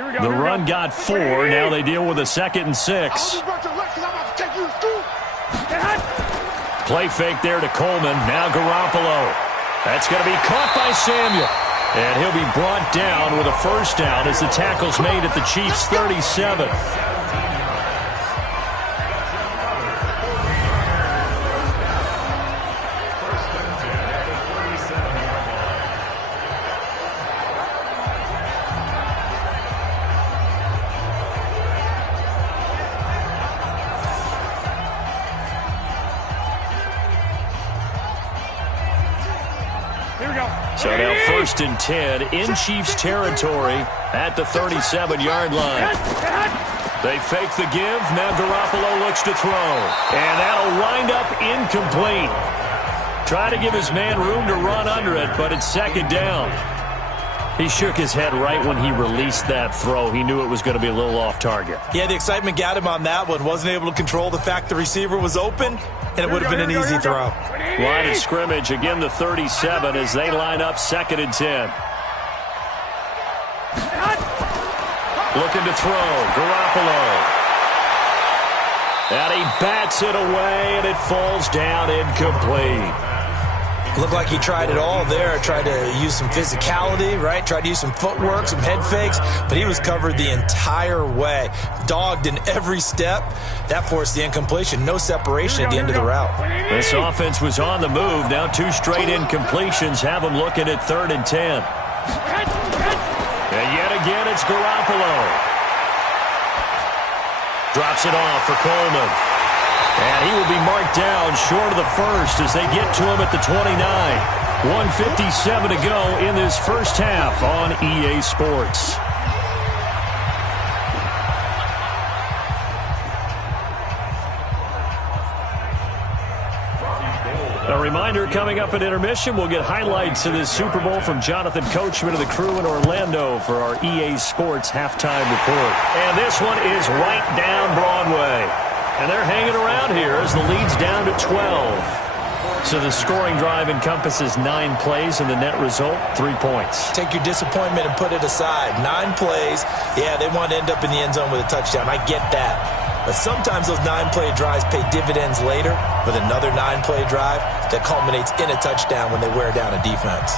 The run got 4. Now they deal with a 2nd and 6. Play fake there to Coleman. Now Garoppolo. That's going to be caught by Samuel. And he'll be brought down with a first down as the tackle's made at the Chiefs' 37. So now 1st and 10 in Chiefs territory at the 37-yard line. They fake the give. Now Garoppolo looks to throw. And that'll wind up incomplete. Try to give his man room to run under it, but it's 2nd down. He shook his head right when he released that throw. He knew it was going to be a little off target. Yeah, the excitement got him on that one. Wasn't able to control the fact the receiver was open, and it would have been an easy throw. Line of scrimmage, again the 37 as they line up 2nd and 10. Looking to throw, Garoppolo. And he bats it away, and it falls down incomplete. Looked like he tried it all there. Tried to use some physicality, right? Tried to use some footwork, some head fakes, but he was covered the entire way. Dogged in every step. That forced the incompletion. No separation at the end of the route. This offense was on the move. Now 2 straight incompletions have them looking at 3rd and 10. And yet again, it's Garoppolo. Drops it off for Coleman. And he will be marked down short of the first as they get to him at the 29. 1:57 to go in this first half on EA Sports. A reminder, coming up at intermission, we'll get highlights of this Super Bowl from Jonathan Coachman of the crew in Orlando for our EA Sports halftime report. And this one is right down Broadway. And they're hanging around here as the lead's down to 12. So the scoring drive encompasses 9 plays, and the net result, 3 points. Take your disappointment and put it aside. 9 plays. Yeah, they want to end up in the end zone with a touchdown. I get that. But sometimes those 9-play drives pay dividends later with another 9-play drive that culminates in a touchdown when they wear down a defense.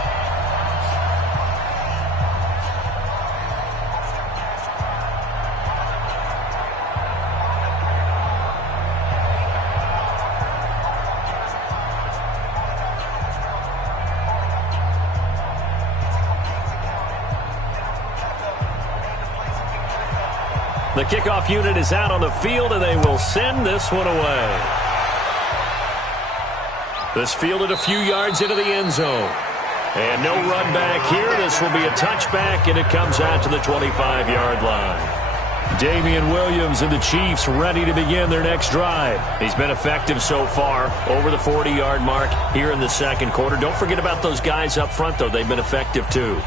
The kickoff unit is out on the field, and they will send this one away. This fielded a few yards into the end zone. And no run back here. This will be a touchback, and it comes out to the 25-yard line. Damian Williams and the Chiefs ready to begin their next drive. He's been effective so far, over the 40-yard mark here in the second quarter. Don't forget about those guys up front, though. They've been effective, too.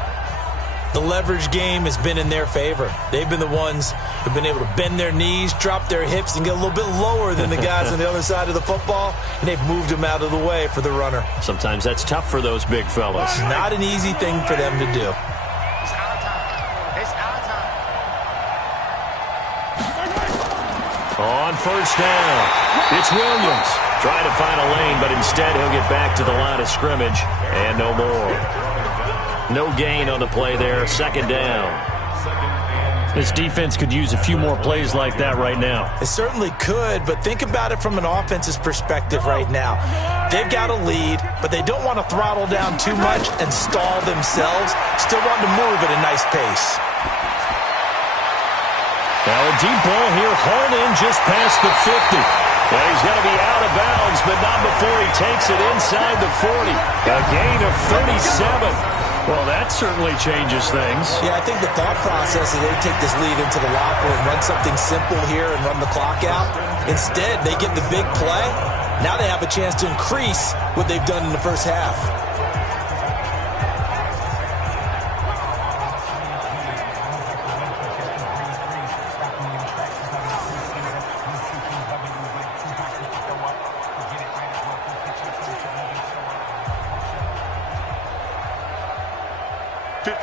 The leverage game has been in their favor. They've been the ones who've been able to bend their knees, drop their hips, and get a little bit lower than the guys on the other side of the football, and they've moved them out of the way for the runner. Sometimes that's tough for those big fellas. Not an easy thing for them to do. On first down, it's Williams. Trying to find a lane, but instead he'll get back to the line of scrimmage, and no more. No gain on the play there, 2nd down. This defense could use a few more plays like that right now. It certainly could, but think about it from an offense's perspective right now. They've got a lead, but they don't want to throttle down too much and stall themselves. Still want to move at a nice pace. Now a deep ball here, hauled in just past the 50. Well, he's going to be out of bounds, but not before he takes it inside the 40. A gain of 37. Well, that certainly changes things. Yeah, I think the thought process is they take this lead into the locker and run something simple here and run the clock out. Instead, they get the big play. Now they have a chance to increase what they've done in the first half.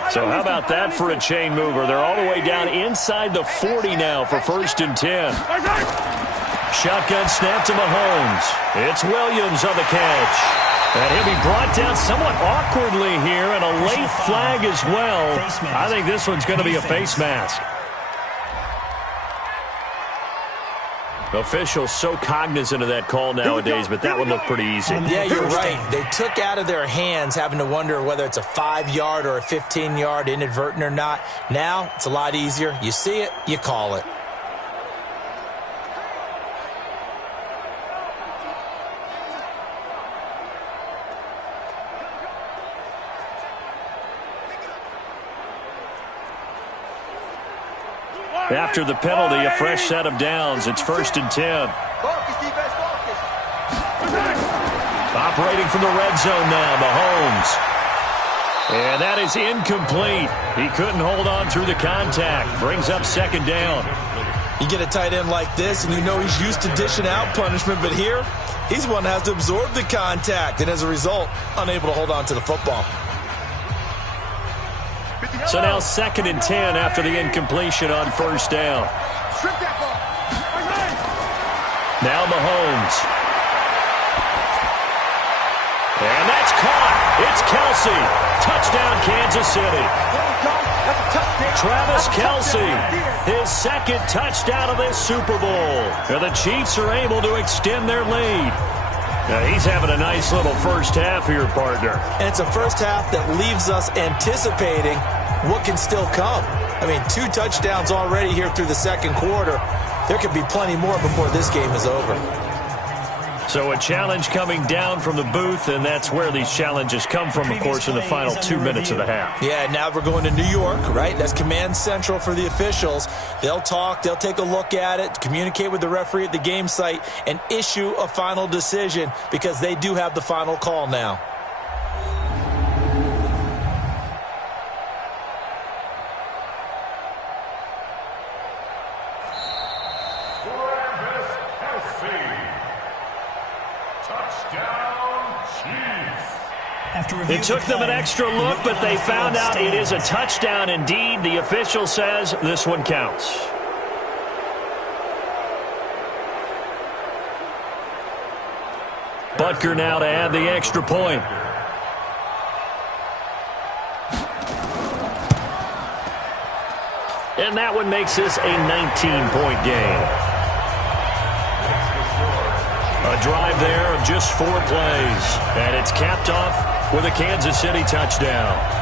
So how about that for a chain mover? They're all the way down inside the 40 now for 1st and 10. Shotgun snap to Mahomes. It's Williams on the catch. And he'll be brought down somewhat awkwardly here, and a late flag as well. I think this one's going to be a face mask. Officials so cognizant of that call nowadays, but that one looked pretty easy. Yeah, you're right. They took out of their hands having to wonder whether it's a 5-yard or a 15-yard inadvertent or not. Now, it's a lot easier. You see it, you call it. After the penalty, a fresh set of downs. It's 1st and 10. Operating from the red zone now, Mahomes. And that is incomplete. He couldn't hold on through the contact. Brings up 2nd down. You get a tight end like this, and you know he's used to dishing out punishment, but here, he's the one that has to absorb the contact, and as a result, unable to hold on to the football. So now 2nd and 10 after the incompletion on 1st down. Now Mahomes. And that's caught. It's Kelsey. Touchdown, Kansas City. Travis Kelsey, his 2nd touchdown of this Super Bowl. And the Chiefs are able to extend their lead. Now he's having a nice little first half here, partner. And it's a first half that leaves us anticipating what can still come. I mean, 2 touchdowns already here through the 2nd quarter. There could be plenty more before this game is over. So a challenge coming down from the booth, and that's where these challenges come from, of course, in the final 2 minutes of the half. Yeah, now we're going to New York, right? That's command central for the officials. They'll talk, they'll take a look at it, communicate with the referee at the game site, and issue a final decision because they do have the final call now. It took them an extra look, but they found out it is a touchdown indeed. The official says this one counts. Butker now to add the extra point. And that one makes this a 19-point game. A drive there of just 4 plays. And it's capped off with a Kansas City touchdown.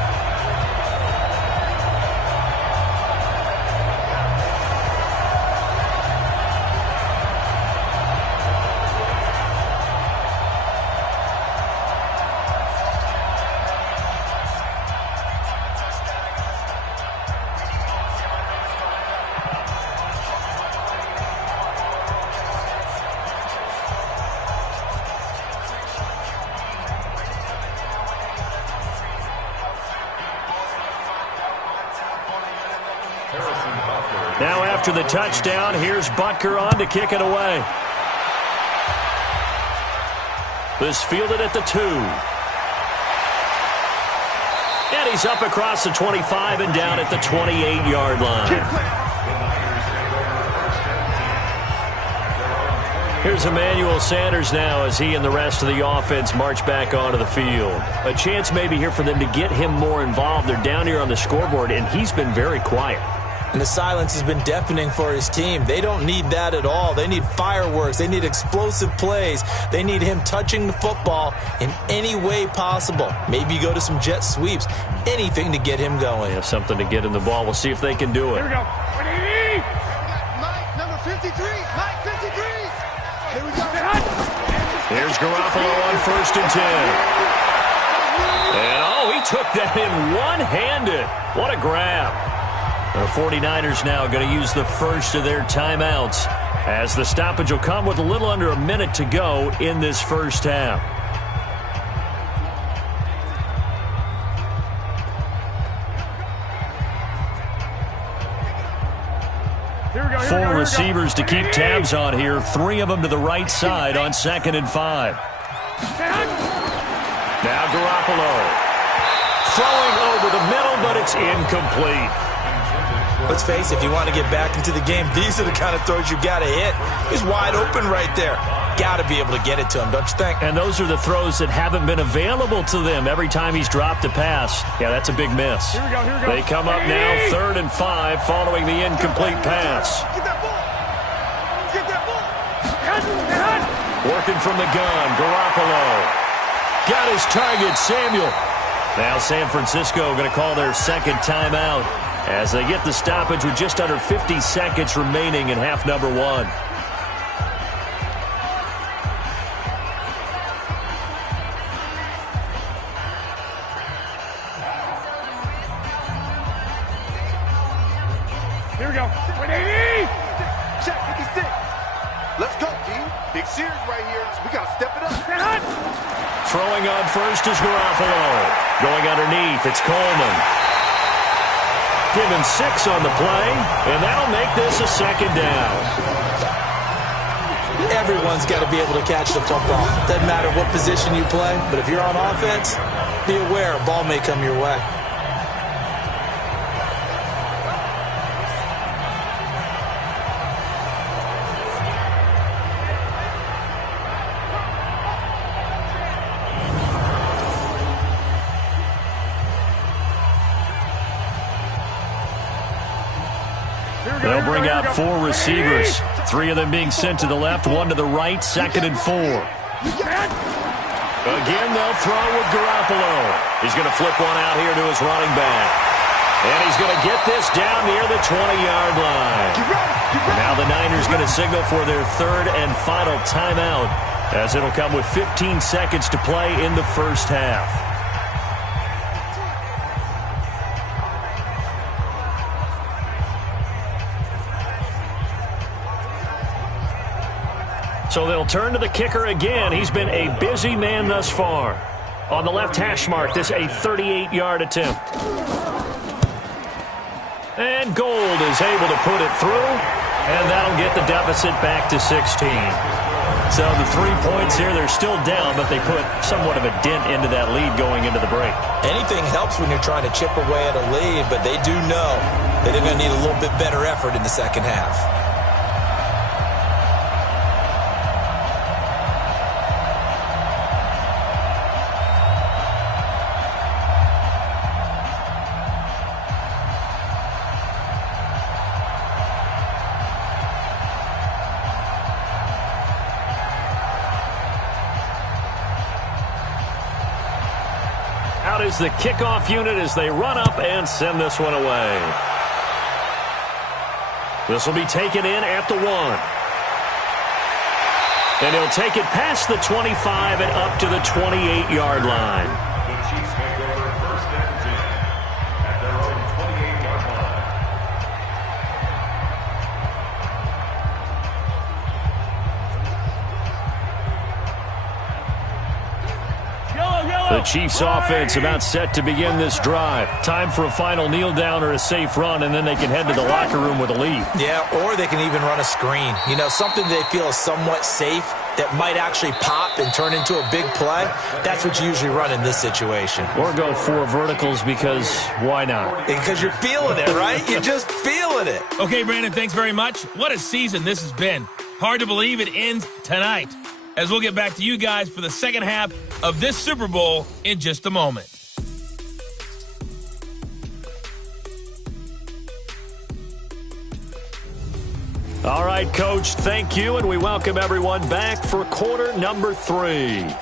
Now after the touchdown, here's Butker on to kick it away. This fielded at the 2. And he's up across the 25 and down at the 28-yard line. Here's Emmanuel Sanders now as he and the rest of the offense march back onto the field. A chance maybe here for them to get him more involved. They're down here on the scoreboard, and he's been very quiet. And the silence has been deafening for his team. They don't need that at all. They need fireworks. They need explosive plays. They need him touching the football in any way possible. Maybe go to some jet sweeps. Anything to get him going. They have something to get in the ball. We'll see if they can do it. Here we go. Mike, number 53. Mike, 53. Here we go. Here's Garoppolo on 1st and 10. And, oh, he took that in one-handed. What a grab. The 49ers now going to use the first of their timeouts as the stoppage will come with a little under a minute to go in this first half. Four receivers to keep tabs on here. 3 of them to the right side on 2nd and 5. Now Garoppolo throwing over the middle, but it's incomplete. Let's face it, if you want to get back into the game, these are the kind of throws you got to hit. He's wide open right there. Got to be able to get it to him, don't you think? And those are the throws that haven't been available to them every time he's dropped a pass. Yeah, that's a big miss. Here we go. They come up now 3rd and 5 following the incomplete pass. Get that ball. Get that ball. Working from the gun, Garoppolo. Got his target, Samuel. Now San Francisco going to call their second timeout as they get the stoppage with just under 50 seconds remaining in half number 1. Here we go. 180. Check 56. Let's go, D. Big series right here. We got to step it up. Throwing on first is Garoppolo. Going underneath, it's Coleman. Give him 6 on the play, and that'll make this a second down. Everyone's got to be able to catch the football. Doesn't matter what position you play, but if you're on offense, be aware a ball may come your way. They'll bring out 4 receivers, 3 of them being sent to the left, 1 to the right, 2nd and 4. Again, they'll throw with Garoppolo. He's going to flip one out here to his running back. And he's going to get this down near the 20-yard line. Now the Niners going to signal for their 3rd and final timeout, as it'll come with 15 seconds to play in the first half. So they'll turn to the kicker again. He's been a busy man thus far. On the left hash mark, this a 38-yard attempt. And Gold is able to put it through, and that'll get the deficit back to 16. So the 3 points here, they're still down, but they put somewhat of a dent into that lead going into the break. Anything helps when you're trying to chip away at a lead, but they do know that they're going to need a little bit better effort in the second half. Out is the kickoff unit as they run up and send this one away. This will be taken in at the 1. And he'll take it past the 25 and up to the 28-yard line. The Chiefs make over 1st and 10 at their own 28-yard line. The Chiefs offense about set to begin this drive. Time for a final kneel down or a safe run, and then they can head to the locker room with a lead. Yeah, or they can even run a screen. You know, something they feel is somewhat safe that might actually pop and turn into a big play. That's what you usually run in this situation. Or go 4 verticals because why not? Because you're feeling it, right? You're just feeling it. Okay, Brandon, thanks very much. What a season this has been. Hard to believe it ends tonight, as we'll get back to you guys for the second half of this Super Bowl in just a moment. All right, Coach, thank you, and we welcome everyone back for quarter number 3.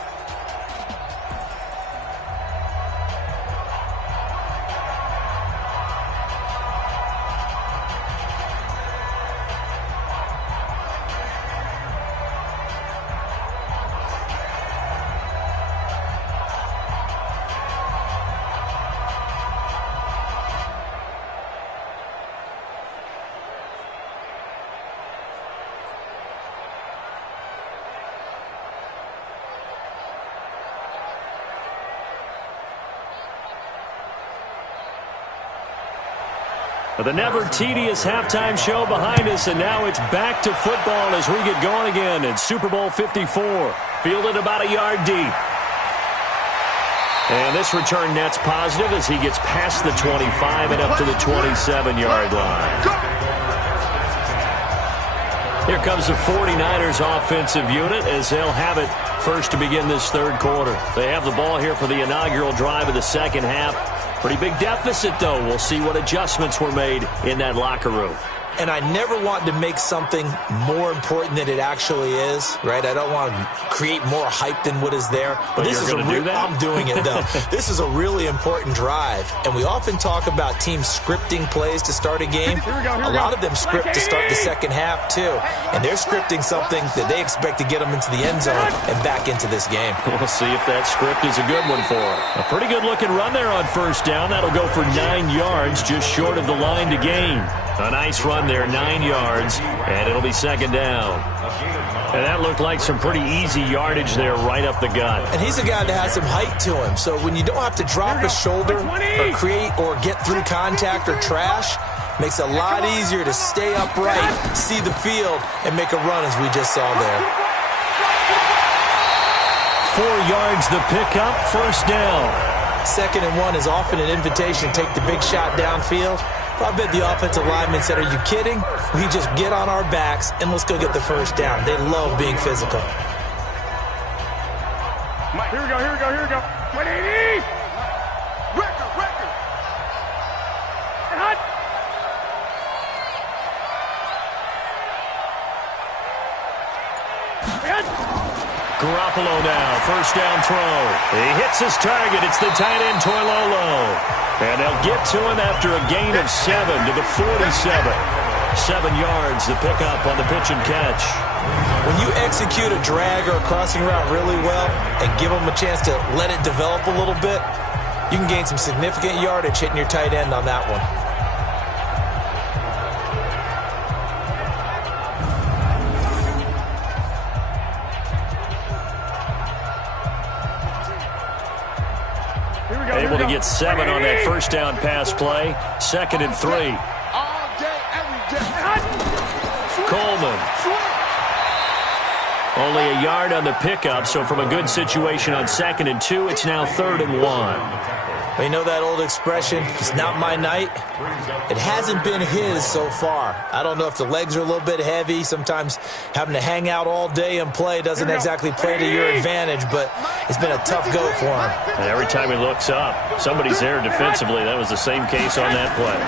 The never-tedious halftime show behind us, and now it's back to football as we get going again in Super Bowl 54. Fielded about a yard deep. And this return net's positive as he gets past the 25 and up to the 27-yard line. Here comes the 49ers offensive unit as they'll have it first to begin this third quarter. They have the ball here for the inaugural drive of the second half. Pretty big deficit, though. We'll see what adjustments were made in that locker room. And I never want to make something more important than it actually is, right? I don't want to create more hype than what is there. But this is I'm doing it, though. This is a really important drive. And we often talk about teams scripting plays to start a game. A lot of them script to start the second half, too. And they're scripting something that they expect to get them into the end zone and back into this game. We'll see if that script is a good one for them. A pretty good-looking run there on first down. That'll go for 9 yards, just short of the line to gain. A nice run there, 9 yards, and it'll be second down. And that looked like some pretty easy yardage there right up the gut. And he's a guy that has some height to him, so when you don't have to drop a shoulder or create or get through contact or trash, makes it a lot easier to stay upright, see the field, and make a run as we just saw there. 4 yards the pickup, first down. 2nd and 1 is often an invitation to take the big shot downfield. I bet the offensive lineman said, are you kidding? We just get on our backs and let's go get the first down. They love being physical. Here we go. 180! Record! Hot! Garoppolo now, first down throw. He hits his target. It's the tight end, Toilolo. And they'll get to him after a gain of 7 to the 47. 7 yards, the pickup on the pitch and catch. When you execute a drag or a crossing route really well and give them a chance to let it develop a little bit, you can gain some significant yardage hitting your tight end on that one. Able to get 7 on that first down pass play. 2nd and 3. All day, every day. Coleman. Only a yard on the pickup, so from a good situation on 2nd and 2, it's now 3rd and 1. Well, you know that old expression, it's not my night? It hasn't been his so far. I don't know if the legs are a little bit heavy. Sometimes having to hang out all day and play doesn't exactly play to your advantage, but it's been a tough go for him. And every time he looks up, somebody's there defensively. That was the same case on that play.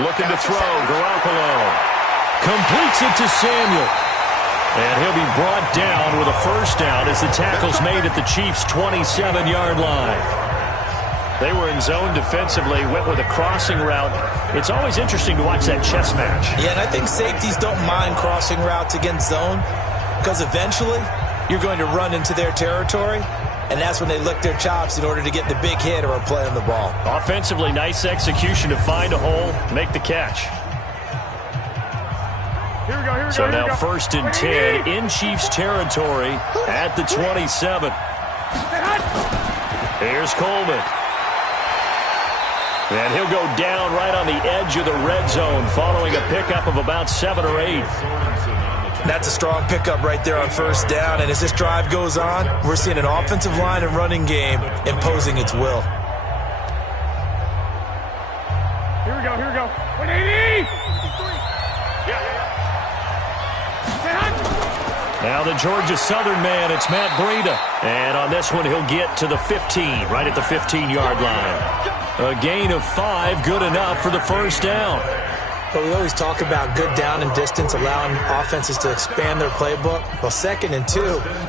Looking to throw, Garoppolo. Completes it to Samuel. And he'll be brought down with a first down as the tackle's made at the Chiefs' 27-yard line. They were in zone defensively, went with a crossing route. It's always interesting to watch that chess match. Yeah, and I think safeties don't mind crossing routes against zone because eventually you're going to run into their territory, and that's when they lick their chops in order to get the big hit or a play on the ball. Offensively, nice execution to find a hole, make the catch. So now 1st and 10 in Chiefs territory at the 27. Here's Coleman. And he'll go down right on the edge of the red zone following a pickup of about 7 or 8. That's a strong pickup right there on first down. And as this drive goes on, we're seeing an offensive line and running game imposing its will. Here we go. 180! Now the Georgia Southern man, it's Matt Breida. And on this one, he'll get to the 15, right at the 15-yard line. A gain of 5, good enough for the first down. But we always talk about good down and distance, allowing offenses to expand their playbook. Well, 2nd and 2,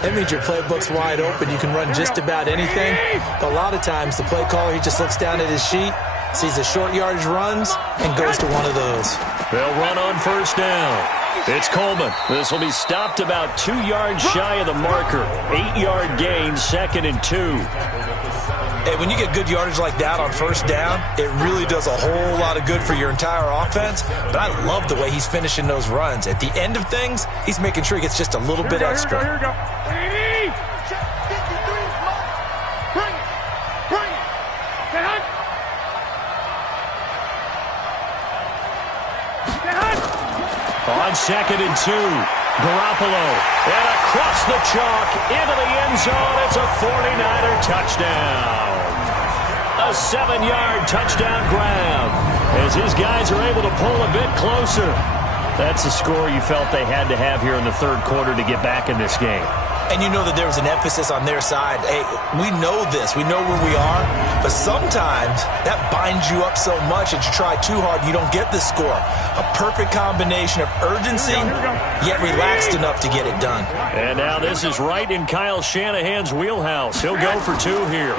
that means your playbook's wide open. You can run just about anything. But a lot of times, the play caller, he just looks down at his sheet, sees the short yardage runs, and goes to one of those. They'll run on first down. It's Coleman. This will be stopped about 2 yards shy of the marker. 8-yard gain, 2nd and 2. Hey, when you get good yardage like that on first down, it really does a whole lot of good for your entire offense. But I love the way he's finishing those runs. At the end of things, he's making sure he gets just a little bit extra. Here we go. 80! Check 53. Bring it. Get on. On 2nd and 2. Garoppolo, and across the chalk into the end zone. It's a 49er touchdown. A 7-yard touchdown grab as his guys are able to pull a bit closer. That's the score you felt they had to have here in the third quarter to get back in this game. And you know that there was an emphasis on their side. Hey, we know this. We know where we are. But sometimes that binds you up so much that you try too hard and you don't get the score. A perfect combination of urgency, yet relaxed enough to get it done. And now this is right in Kyle Shanahan's wheelhouse. He'll go for 2 here.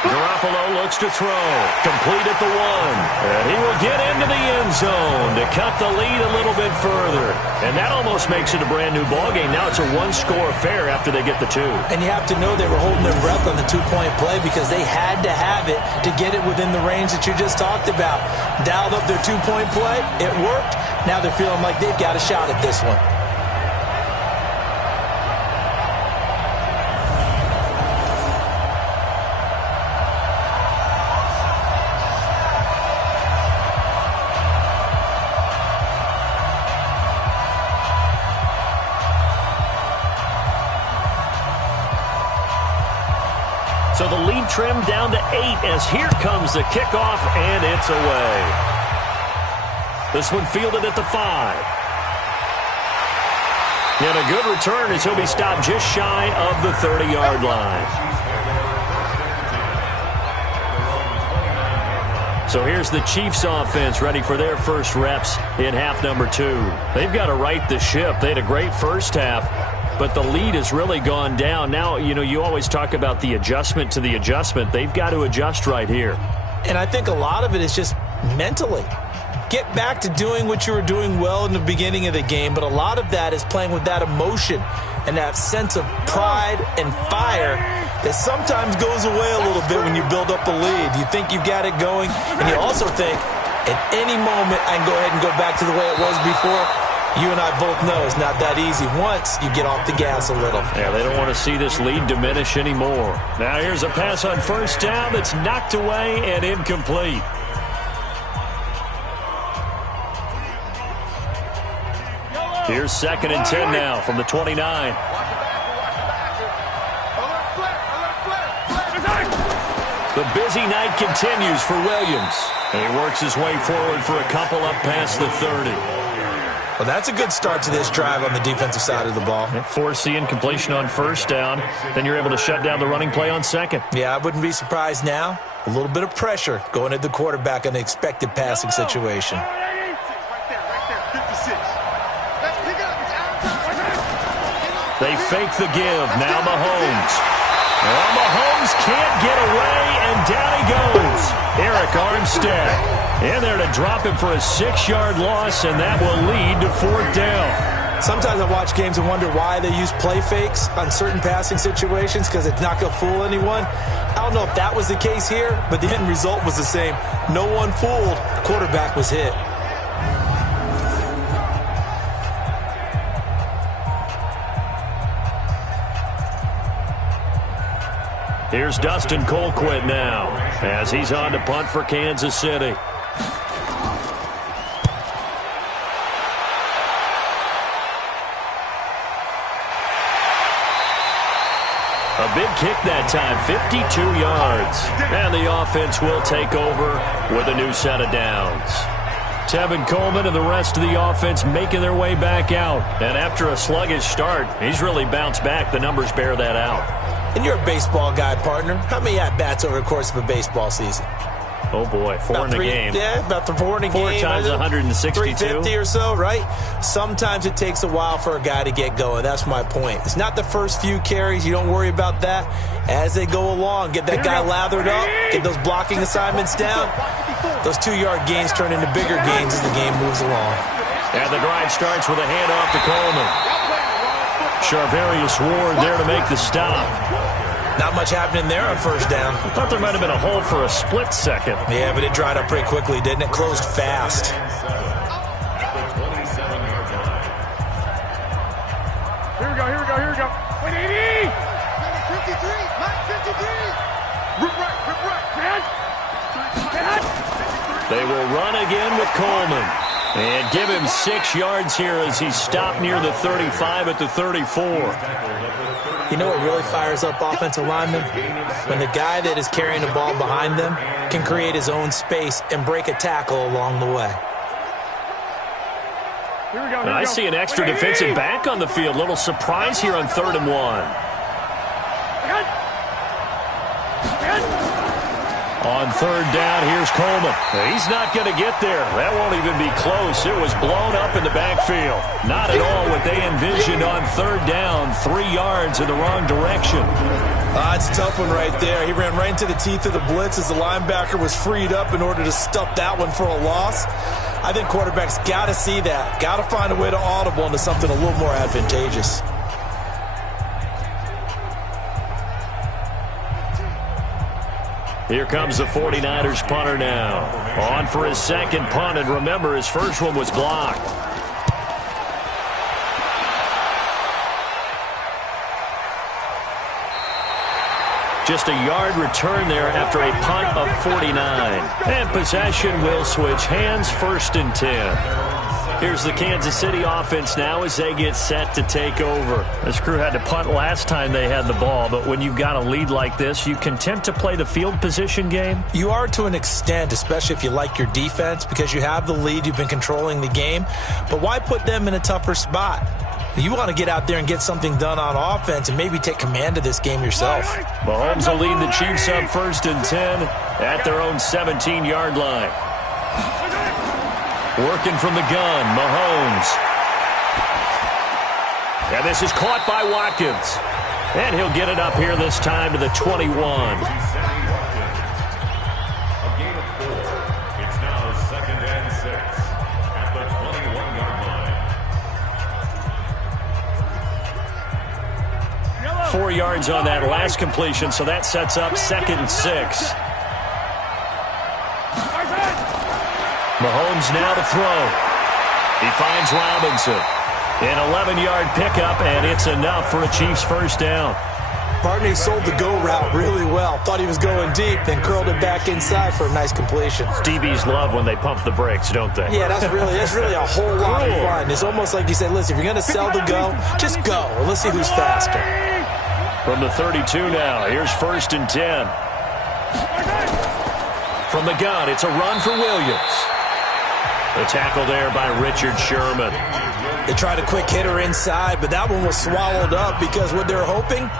Garoppolo looks to throw. Complete at the 1. And he will get into the end zone to cut the lead a little bit further. And that almost makes it a brand new ballgame. Now it's a 1-score affair after they get the 2. And you have to know they were holding their breath on the 2-point play because they had to have it to get it within the range that you just talked about. Dialed up their 2-point play. It worked. Now they're feeling like they've got a shot at this one. So the lead trimmed down to 8 as here comes the kickoff, and it's away. This one fielded at the 5. And a good return as he'll be stopped just shy of the 30-yard line. So here's the Chiefs offense ready for their first reps in half number 2. They've got to right the ship. They had a great first half, but the lead has really gone down. Now, you know, you always talk about the adjustment to the adjustment. They've got to adjust right here. And I think a lot of it is just mentally. Get back to doing what you were doing well in the beginning of the game, but a lot of that is playing with that emotion and that sense of pride and fire that sometimes goes away a little bit when you build up a lead. You think you've got it going, and you also think, at any moment, I can go ahead and go back to the way it was before. You and I both know it's not that easy once you get off the gas a little. Yeah, they don't want to see this lead diminish anymore. Now here's a pass on first down that's knocked away and incomplete. Here's 2nd and 10 now from the 29. The busy night continues for Williams. And he works his way forward for a couple up past the 30. Well, that's a good start to this drive on the defensive side of the ball. Force the incompletion on first down. Then you're able to shut down the running play on 2nd. Yeah, I wouldn't be surprised now. A little bit of pressure going at the quarterback in the expected passing situation. They fake the give. Now Mahomes. Well, Mahomes can't get away, and down he goes. Eric Armstead in there to drop him for a 6-yard loss, and that will lead to 4th down. Sometimes I watch games and wonder why they use play fakes on certain passing situations because it's not going to fool anyone. I don't know if that was the case here, but the end result was the same. No one fooled. The quarterback was hit. Here's Dustin Colquitt now as he's on to punt for Kansas City. A big kick that time, 52 yards. And the offense will take over with a new set of downs. Tevin Coleman and the rest of the offense making their way back out. And after a sluggish start, he's really bounced back. The numbers bear that out. And you're a baseball guy, partner. How many at-bats over the course of a baseball season? Oh, boy, 4 in a game. Yeah, about 4 in a game. 4 times 162. 350 or so, right? Sometimes it takes a while for a guy to get going. That's my point. It's not the first few carries. You don't worry about that. As they go along, get that guy lathered up, get those blocking assignments down. Those 2-yard gains turn into bigger gains as the game moves along. And the drive starts with a handoff to Coleman. Charvarius Ward there to make the stop. Not much happening there on first down. I thought there might have been a hole for a split second. Yeah, but it dried up pretty quickly, didn't it? Closed fast. Here we go. Wait, 80! 53! Line 53! Rip right, man! They will run again with Coleman. And give him 6 yards here as he stopped near the 35 at the 34. You know what really fires up offensive linemen? When the guy that is carrying the ball behind them can create his own space and break a tackle along the way. Here we go. I see an extra defensive back on the field. Little surprise here on 3rd and 1. On 3rd down, here's Coleman. He's not going to get there. That won't even be close. It was blown up in the backfield. Not at all what they envisioned on 3rd down. 3 yards in the wrong direction. It's a tough one right there. He ran right into the teeth of the blitz as the linebacker was freed up in order to stuff that one for a loss. I think quarterbacks got to see that. Got to find a way to audible into something a little more advantageous. Here comes the 49ers punter now. On for his second punt, and remember, his first one was blocked. Just a yard return there after a punt of 49. And possession will switch hands, 1st and 10. Here's the Kansas City offense now as they get set to take over. This crew had to punt last time they had the ball, but when you've got a lead like this, you content to play the field position game? You are to an extent, especially if you like your defense, because you have the lead, you've been controlling the game. But why put them in a tougher spot? You want to get out there and get something done on offense and maybe take command of this game yourself. Mahomes will lead the Chiefs up 1st and 10 at their own 17-yard line. Working from the gun, Mahomes. And this is caught by Watkins. And he'll get it up here this time to the 21. A gain of 4. It's now 2nd and 6 at the 21-yard line. 4 yards on that last completion, so that sets up 2nd and 6. Mahomes now to throw. He finds Robinson. An 11-yard pickup, and it's enough for a Chiefs first down. Partney sold the go route really well. Thought he was going deep, then curled it back inside for a nice completion. DBs love when they pump the brakes, don't they? Yeah, that's really a whole lot of fun. It's almost like you said, listen, if you're going to sell the go, just go. Let's see who's faster. From the 32 now, here's 1st and 10. From the gun, it's a run for Williams. The tackle there by Richard Sherman. They tried a quick hitter inside, but that one was swallowed up because what they're hoping,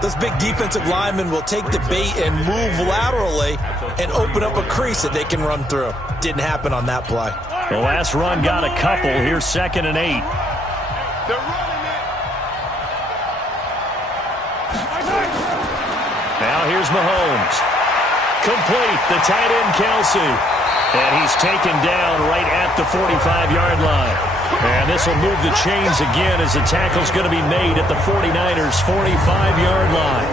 those big defensive linemen will take the bait and move laterally and open up a crease that they can run through. Didn't happen on that play. The last run got a couple. Here's 2nd and 8. Now here's Mahomes. Complete, the tight end Kelsey. And he's taken down right at the 45-yard line. And this will move the chains again as the tackle's going to be made at the 49ers' 45-yard line.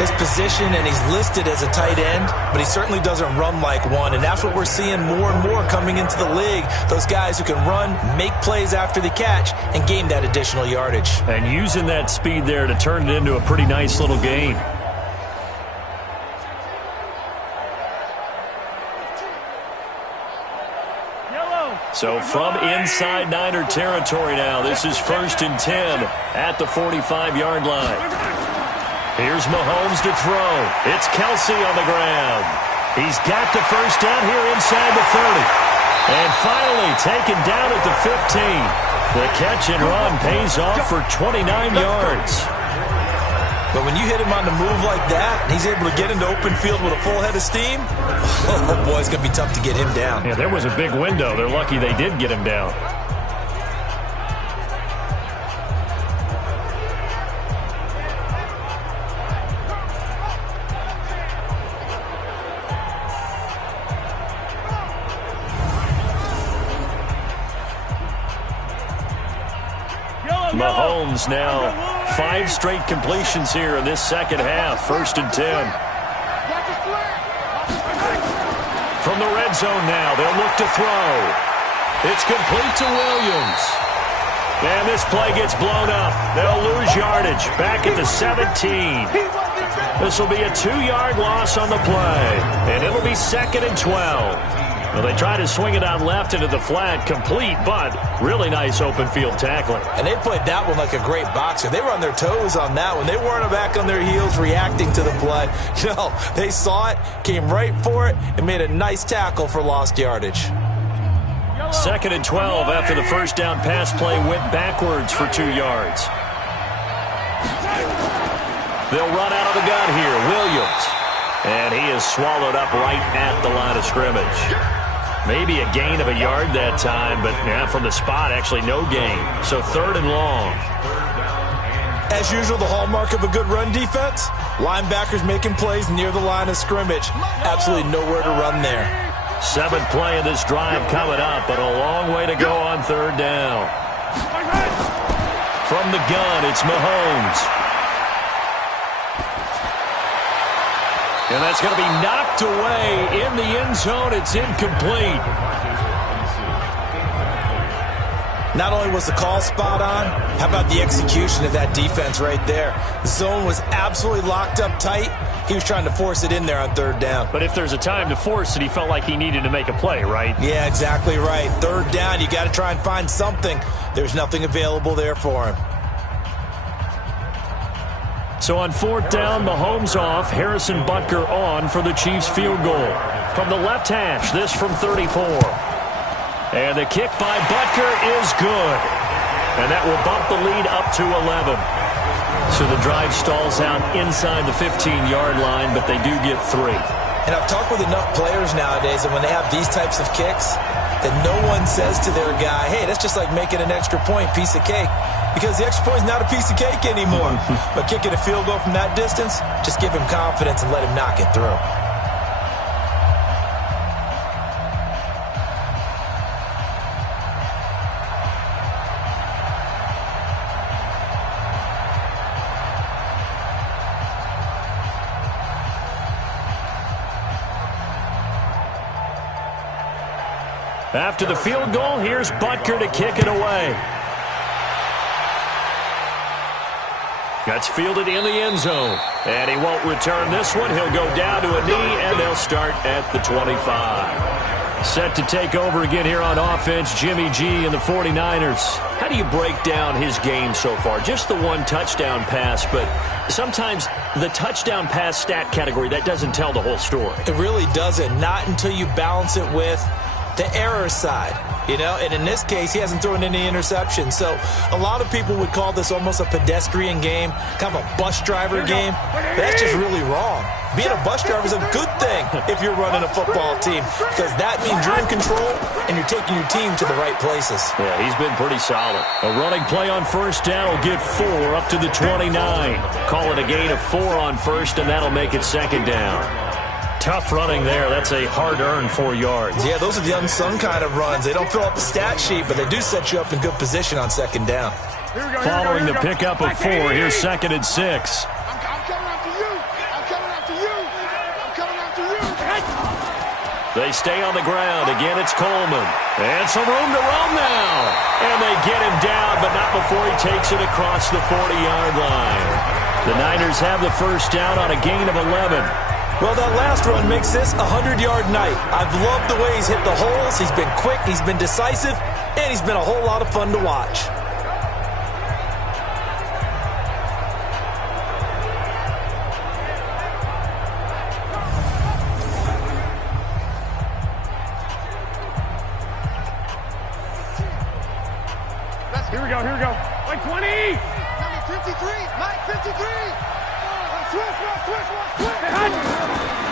His position, and he's listed as a tight end, but he certainly doesn't run like one. And that's what we're seeing more and more coming into the league. Those guys who can run, make plays after the catch, and gain that additional yardage. And using that speed there to turn it into a pretty nice little gain. So from inside Niner territory now, this is 1st and 10 at the 45-yard line. Here's Mahomes to throw. It's Kelsey on the ground. He's got the first down here inside the 30. And finally taken down at the 15. The catch and run pays off for 29 yards. But when you hit him on the move like that, and he's able to get into open field with a full head of steam, oh boy, it's going to be tough to get him down. Yeah, there was a big window. They're lucky they did get him down. Mahomes now 5 straight completions here in this second half. 1st and 10. From the red zone now, they'll look to throw. It's complete to Williams. And this play gets blown up. They'll lose yardage back at the 17. This will be a 2-yard loss on the play. And it'll be 2nd and 12. Well, they try to swing it out left into the flat, complete, but really nice open field tackling. And they played that one like a great boxer. They were on their toes on that one. They weren't back on their heels reacting to the play. No, they saw it, came right for it, and made a nice tackle for lost yardage. 2nd and 12 after the first down pass play went backwards for 2 yards. They'll run out of the gun here. Williams. And he is swallowed up right at the line of scrimmage. Maybe a gain of a yard that time, but from the spot, actually no gain. So 3rd and long. As usual, the hallmark of a good run defense, linebackers making plays near the line of scrimmage. Absolutely nowhere to run there. 7th play of this drive coming up, but a long way to go on 3rd down. From the gun, it's Mahomes. And that's going to be knocked away in the end zone. It's incomplete. Not only was the call spot on, how about the execution of that defense right there? The zone was absolutely locked up tight. He was trying to force it in there on 3rd down. But if there's a time to force it, he felt like he needed to make a play, right? Yeah, exactly right. 3rd down, you got to try and find something. There's nothing available there for him. So on 4th down, Mahomes off, Harrison Butker on for the Chiefs field goal. From the left hash, this from 34. And the kick by Butker is good. And that will bump the lead up to 11. So the drive stalls out inside the 15-yard line, but they do get 3. And I've talked with enough players nowadays that when they have these types of kicks, that no one says to their guy, hey, that's just like making an extra point, piece of cake. Because the extra point is not a piece of cake anymore. But kicking a field goal from that distance, just give him confidence and let him knock it through. After the field goal, here's Butker to kick it away. That's fielded in the end zone. And he won't return this one. He'll go down to a knee, and they'll start at the 25. Set to take over again here on offense, Jimmy G and the 49ers. How do you break down his game so far? Just the one touchdown pass, but sometimes the touchdown pass stat category, that doesn't tell the whole story. It really doesn't. Not until you balance it with the error side, and in this case, he hasn't thrown any interceptions. So a lot of people would call this almost a pedestrian game, kind of a bus driver game. That's just really wrong. Being a bus driver is a good thing if you're running a football team, because that means you're in control and you're taking your team to the right places. Yeah, he's been pretty solid. A running play on 1st down will get 4 up to the 29. Call it a gain of 4 on 1st, and that'll make it 2nd down. Tough running there. That's a hard-earned 4 yards. Yeah, those are the unsung kind of runs. They don't fill up the stat sheet, but they do set you up in good position on 2nd down. Following the pickup of 4, here's 2nd and 6. I'm coming after you. I'm coming after you. I'm coming after you. They stay on the ground. Again, it's Coleman. And some room to run now. And they get him down, but not before he takes it across the 40-yard line. The Niners have the 1st down on a gain of 11. Well, that last run makes this a 100-yard night. I've loved the way he's hit the holes. He's been quick, he's been decisive, and he's been a whole lot of fun to watch. Here we go. Like 20. Number 53. Mike 53.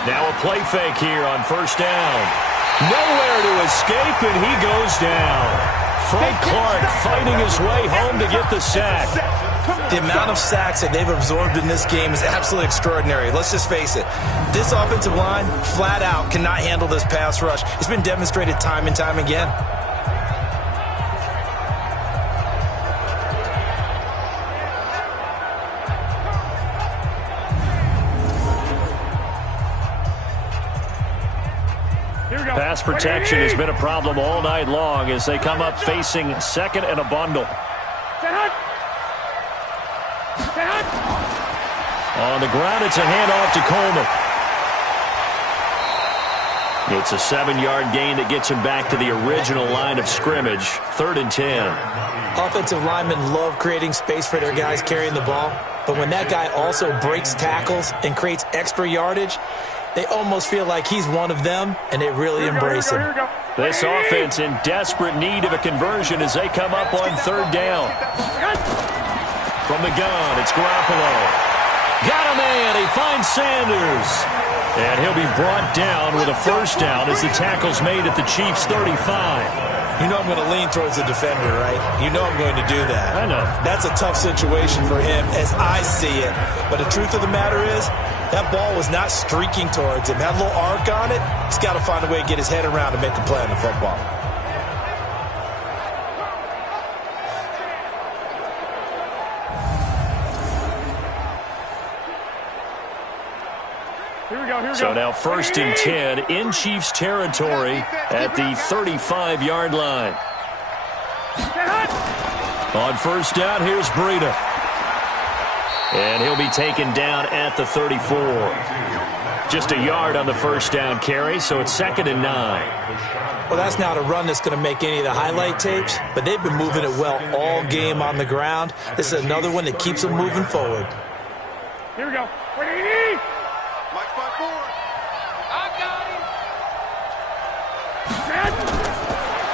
Now a play fake here on 1st down. Nowhere to escape, and he goes down. Frank Clark fighting his way home to get the sack. The amount of sacks that they've absorbed in this game is absolutely extraordinary. Let's just face it. This offensive line, flat out, cannot handle this pass rush. It's been demonstrated time and time again. Pass protection has been a problem all night long as they come up facing 2nd and a bundle. On the ground, it's a handoff to Coleman. It's a 7-yard gain that gets him back to the original line of scrimmage, 3rd and 10. Offensive linemen love creating space for their guys carrying the ball, but when that guy also breaks tackles and creates extra yardage, they almost feel like he's one of them, and they really embrace him. This offense in desperate need of a conversion as they come up on 3rd down. From the gun, it's Garoppolo. Got a man. He finds Sanders. And he'll be brought down with a 1st down as the tackle's made at the Chiefs' 35. You know I'm going to lean towards the defender, right? You know I'm going to do that. I know. That's a tough situation for him as I see it. But the truth of the matter is, that ball was not streaking towards him. Had a little arc on it. He's got to find a way to get his head around and make a play on the football. So now 1st and 10 in Chiefs territory at the 35-yard line. On 1st down, here's Breida. And he'll be taken down at the 34. Just a yard on the 1st down carry, so it's 2nd and 9. Well, that's not a run that's going to make any of the highlight tapes, but they've been moving it well all game on the ground. This is another one that keeps them moving forward. Here we go.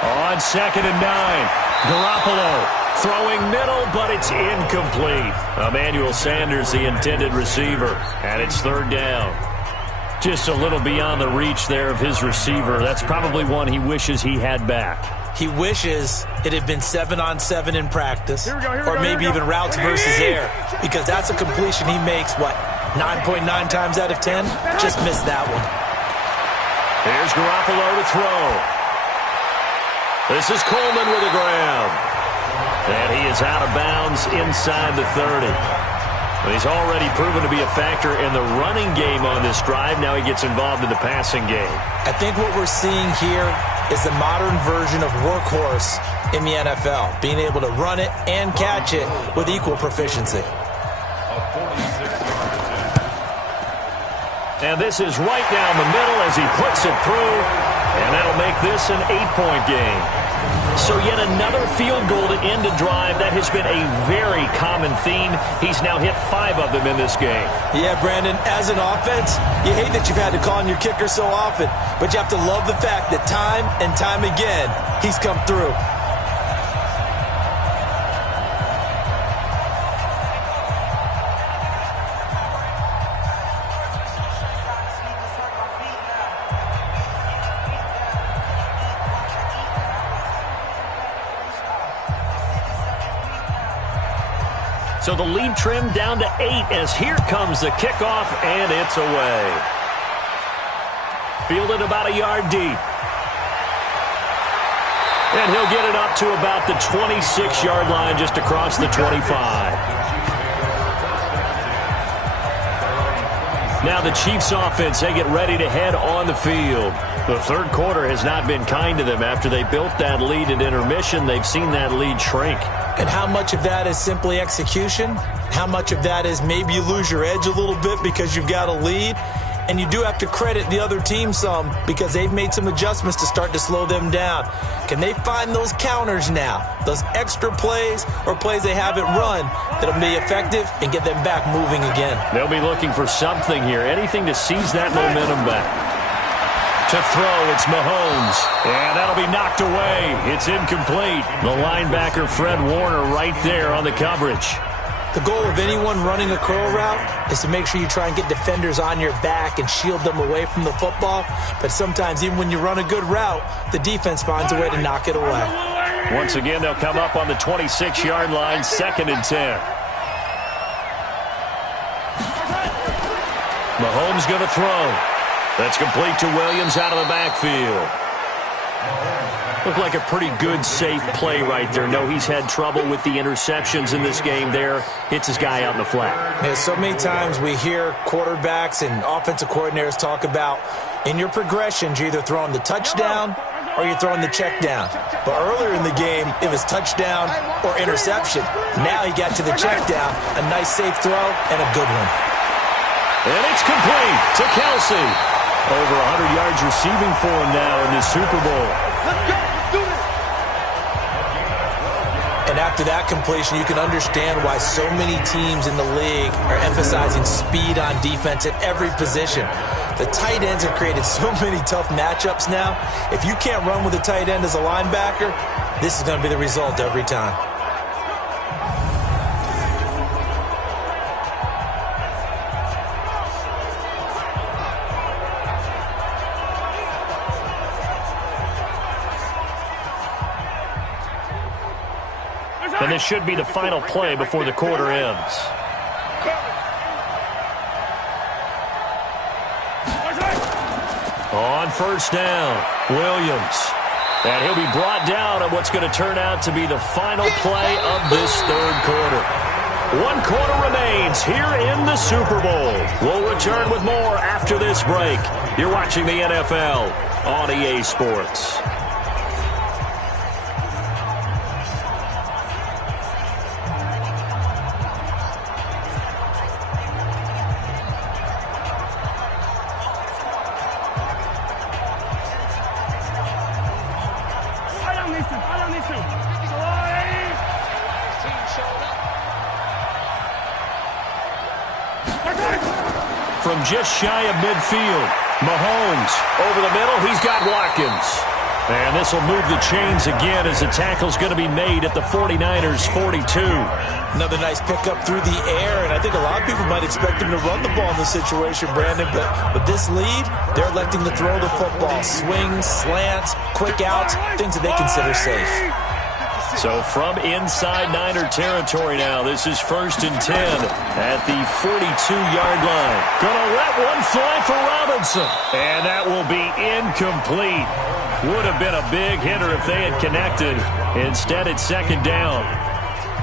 On 2nd and 9, Garoppolo throwing middle, but it's incomplete. Emmanuel Sanders, the intended receiver, and it's 3rd down. Just a little beyond the reach there of his receiver. That's probably one he wishes he had back. He wishes it had been 7-on-7 in practice, or maybe even routes versus air, because that's a completion he makes, 9.9 times out of 10? Just missed that one. Here's Garoppolo to throw. This is Coleman with a grab. And he is out of bounds inside the 30. He's already proven to be a factor in the running game on this drive. Now he gets involved in the passing game. I think what we're seeing here is the modern version of workhorse in the NFL, being able to run it and catch it with equal proficiency. And this is right down the middle as he puts it through, and that'll make this an 8-point game. So yet another field goal to end a drive. That has been a very common theme. He's now hit 5 of them in this game. Yeah, Brandon, as an offense, you hate that you've had to call on your kicker so often, but you have to love the fact that time and time again, he's come through. So the lead trimmed down to 8 as here comes the kickoff, and it's away. Fielded about a yard deep. And he'll get it up to about the 26-yard line just across the 25. Now the Chiefs offense, they get ready to head on the field. The 3rd quarter has not been kind to them. After they built that lead at intermission, they've seen that lead shrink. And how much of that is simply execution? How much of that is maybe you lose your edge a little bit because you've got a lead? And you do have to credit the other team some because they've made some adjustments to start to slow them down. Can they find those counters now, those extra plays or plays they haven't run that'll be effective and get them back moving again? They'll be looking for something here, anything to seize that momentum back. To throw, it's Mahomes, and that'll be knocked away. It's incomplete. The linebacker, Fred Warner, right there on the coverage. The goal of anyone running a curl route is to make sure you try and get defenders on your back and shield them away from the football. But sometimes, even when you run a good route, the defense finds a way to knock it away. Once again, they'll come up on the 26-yard line, 2nd and 10. Mahomes going to throw. That's complete to Williams out of the backfield. Looked like a pretty good, safe play right there. No, he's had trouble with the interceptions in this game there. Hits his guy out in the flat. Yeah, so many times we hear quarterbacks and offensive coordinators talk about in your progressions, you're either throwing the touchdown or you're throwing the check down. But earlier in the game, it was touchdown or interception. Now he got to the check down, a nice safe throw and a good one. And it's complete to Kelsey. Over 100 yards receiving for him now in this Super Bowl. Let's go. Let's do this. And after that completion, you can understand why so many teams in the league are emphasizing speed on defense at every position. The tight ends have created so many tough matchups now. If you can't run with a tight end as a linebacker, this is going to be the result every time. And this should be the final play before the quarter ends. On first down, Williams. And he'll be brought down on what's going to turn out to be the final play of this third quarter. 1 quarter remains here in the Super Bowl. We'll return with more after this break. You're watching the NFL on EA Sports. From just shy of midfield, Mahomes over the middle. He's got Watkins. And this will move the chains again as the tackle's going to be made at the 49ers' 42. Another nice pickup through the air, and I think a lot of people might expect him to run the ball in this situation, Brandon, but with this lead, they're electing to throw the football. Swings, slants, quick outs, things that they consider safe. So from inside Niner territory now, this is 1st and 10 at the 42-yard line. Gonna let one fly for Robinson. And that will be incomplete. Would have been a big hitter if they had connected. Instead, it's 2nd down.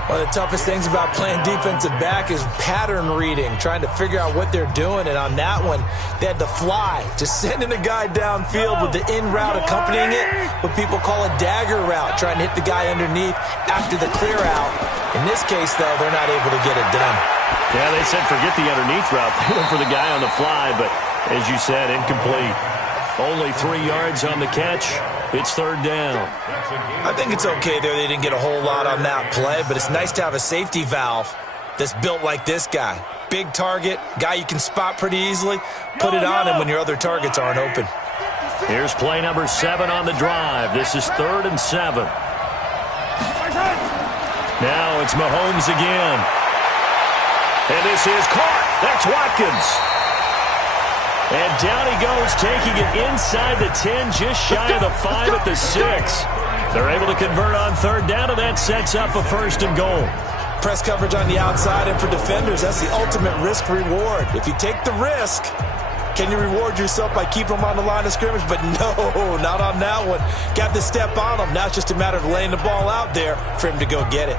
One of the toughest things about playing defensive back is pattern reading, trying to figure out what they're doing. And on that one, they had to fly, just sending a guy downfield with the in route accompanying it, what people call a dagger route, trying to hit the guy underneath after the clear out. In this case, though, they're not able to get it done. Yeah, they said forget the underneath route. They went for the guy on the fly, but as you said, incomplete. Only 3 yards on the catch. It's 3rd down. I think it's okay there. They didn't get a whole lot on that play, but it's nice to have a safety valve that's built like this guy. Big target, guy you can spot pretty easily. Put it on him when your other targets aren't open. Here's play number 7 on the drive. This is 3rd and 7. Now it's Mahomes again. And this is caught. That's Watkins. And down he goes, taking it inside the 10, just shy of the 5 at the 6. They're able to convert on 3rd down, and that sets up a 1st and goal. Press coverage on the outside, and for defenders, that's the ultimate risk-reward. If you take the risk, can you reward yourself by keeping them on the line of scrimmage? But no, not on that one. Got to step on them. Now it's just a matter of laying the ball out there for him to go get it.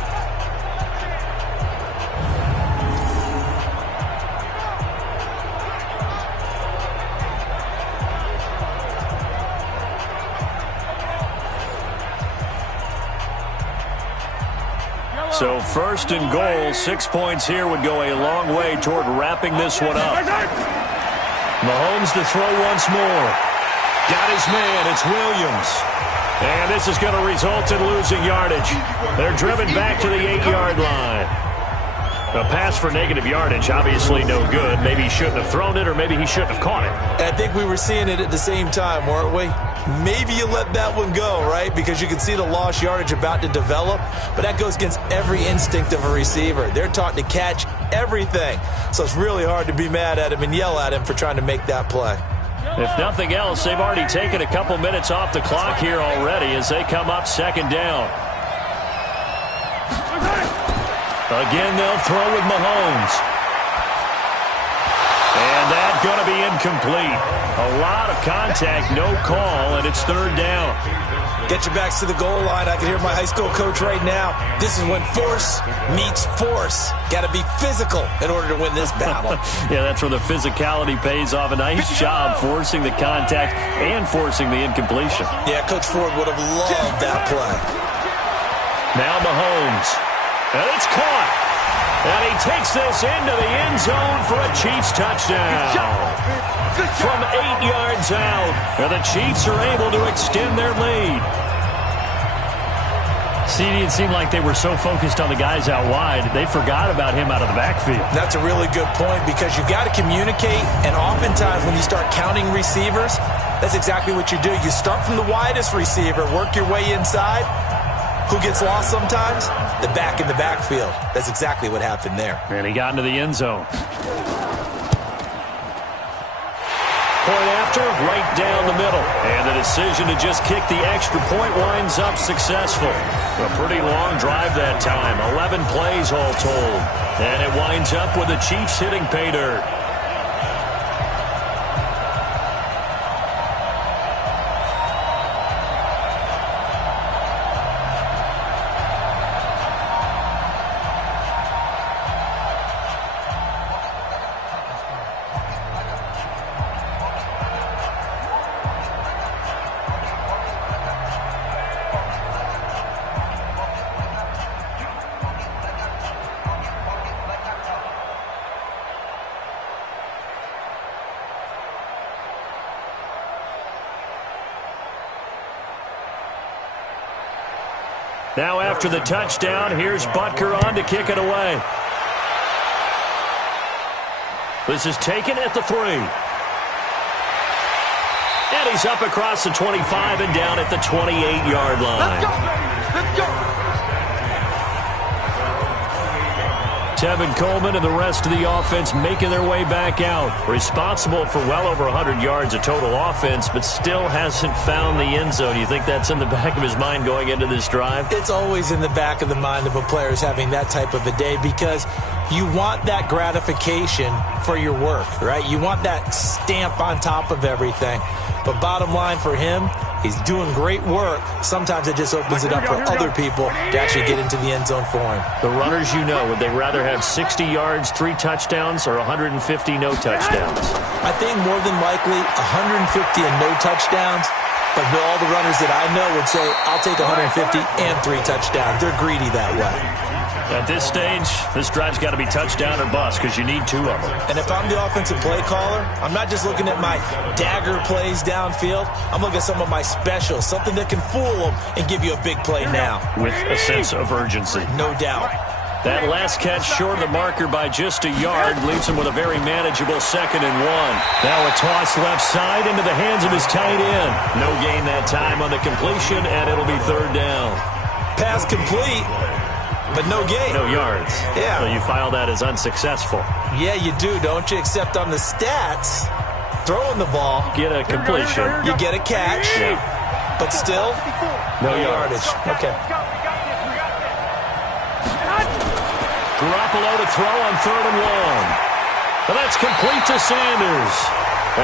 So 1st and goal, 6 points here would go a long way toward wrapping this one up. Mahomes to throw once more. Got his man, it's Williams. And this is going to result in losing yardage. They're driven back to the 8-yard line. A pass for negative yardage, obviously no good. Maybe he shouldn't have thrown it, or maybe he shouldn't have caught it. I think we were seeing it at the same time, weren't we? Maybe you let that one go, right? Because you can see the lost yardage about to develop. But that goes against every instinct of a receiver. They're taught to catch everything. So it's really hard to be mad at him and yell at him for trying to make that play. If nothing else, they've already taken a couple minutes off the clock here already as they come up 2nd down. Again, they'll throw with Mahomes. And that's going to be incomplete. A lot of contact, no call, and it's 3rd down. Get your backs to the goal line. I can hear my high school coach right now. This is when force meets force. Got to be physical in order to win this battle. Yeah, that's where the physicality pays off. A nice job forcing the contact and forcing the incompletion. Yeah, Coach Ford would have loved that play. Now Mahomes. And it's caught. And he takes this into the end zone for a Chiefs touchdown. From 8 yards out, and the Chiefs are able to extend their lead. CD, it seemed like they were so focused on the guys out wide, they forgot about him out of the backfield. That's a really good point because you've got to communicate, and oftentimes when you start counting receivers, that's exactly what you do. You start from the widest receiver, work your way inside. Who gets lost sometimes? The back in the backfield. That's exactly what happened there. And he got into the end zone. Point after, right down the middle. And the decision to just kick the extra point winds up successful. A pretty long drive that time. 11 plays all told. And it winds up with the Chiefs hitting pay dirt. Now after the touchdown, here's Butker on to kick it away. This is taken at the 3. And he's up across the 25 and down at the 28-yard line. Let's go, baby. Let's go. Tevin Coleman and the rest of the offense making their way back out. Responsible for well over 100 yards of total offense, but still hasn't found the end zone. You think that's in the back of his mind going into this drive? It's always in the back of the mind of a player who's having that type of a day because you want that gratification for your work, right? You want that stamp on top of everything. But bottom line for him, he's doing great work. Sometimes it just opens it up for other people to actually get into the end zone for him. The runners, you know, would they rather have 60 yards, 3 touchdowns, or 150 no touchdowns? I think more than likely 150 and no touchdowns. But all the runners that I know would say, I'll take 150 and 3 touchdowns. They're greedy that way. At this stage, this drive's got to be touchdown or bust because you need 2 of them. And if I'm the offensive play caller, I'm not just looking at my dagger plays downfield. I'm looking at some of my specials, something that can fool them and give you a big play now. With a sense of urgency. No doubt. That last catch short of the marker by just a yard leaves him with a very manageable 2nd and 1. Now a toss left side into the hands of his tight end. No gain that time on the completion, and it'll be 3rd down. Pass complete. But no gain. No yards. Yeah. So you file that as unsuccessful. Yeah, you do, don't you? Except on the stats, throwing the ball. Get a completion. You get a catch. Yeah. But still, no yardage. Okay. Garoppolo to throw on 3rd and 1. And that's complete to Sanders.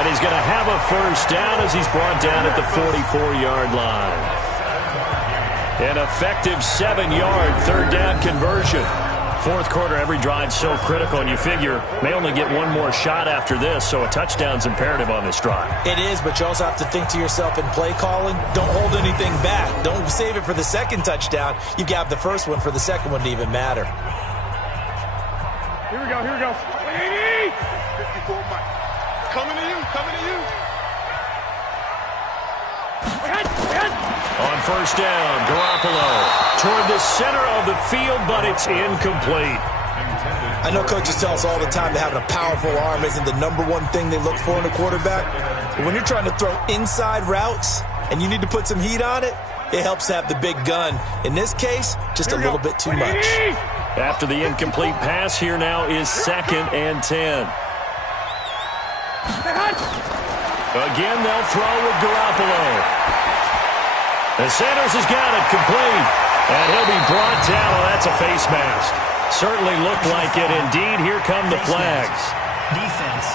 And he's going to have a first down as he's brought down at the 44-yard line. An effective 7-yard 3rd down conversion. 4th quarter, every drive's so critical, and you figure may only get one more shot after this, so a touchdown's imperative on this drive. It is, but you also have to think to yourself in play calling, don't hold anything back. Don't save it for the 2nd touchdown. You got the first one for the 2nd one to even matter. Here we go, here we go. 54 Mike. Coming to you, coming to you. On 1st down, Garoppolo toward the center of the field, but it's incomplete. I know coaches tell us all the time that having a powerful arm isn't the #1 thing they look for in a quarterback. But when you're trying to throw inside routes and you need to put some heat on it, it helps to have the big gun. In this case, just a little bit too much. After the incomplete pass, here now is 2nd and 10. Again, they'll throw with Garoppolo. And Sanders has got it complete. And he'll be brought down. Oh, that's a face mask. Certainly looked like it. Indeed, here come the flags. Defense.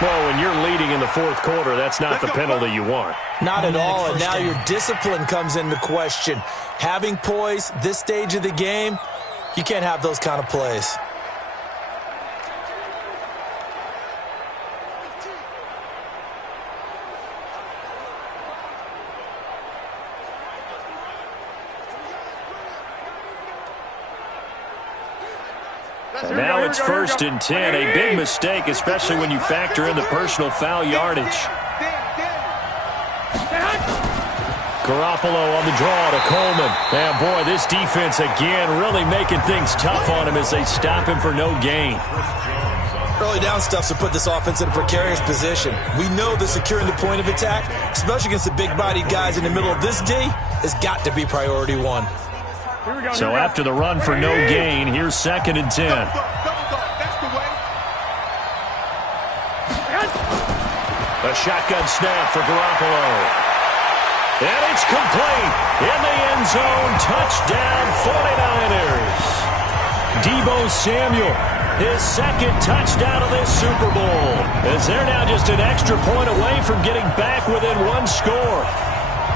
Well, when you're leading in the 4th quarter, that's not the penalty you want. Not at all, and now your discipline comes into question. Having poise this stage of the game, you can't have those kind of plays. And now it's 1st and 10. A big mistake, especially when you factor in the personal foul yardage. Garoppolo on the draw to Coleman. And, boy, this defense, again, really making things tough on him as they stop him for no gain. Early down stuff to put this offense in a precarious position. We know that securing the point of attack, especially against the big-bodied guys in the middle of this D, has got to be priority one. So after the run for no gain, here's 2nd and 10. A shotgun snap for Garoppolo. And it's complete. In the end zone, touchdown 49ers. Deebo Samuel, his 2nd touchdown of this Super Bowl, as they're now just an extra point away from getting back within 1 score.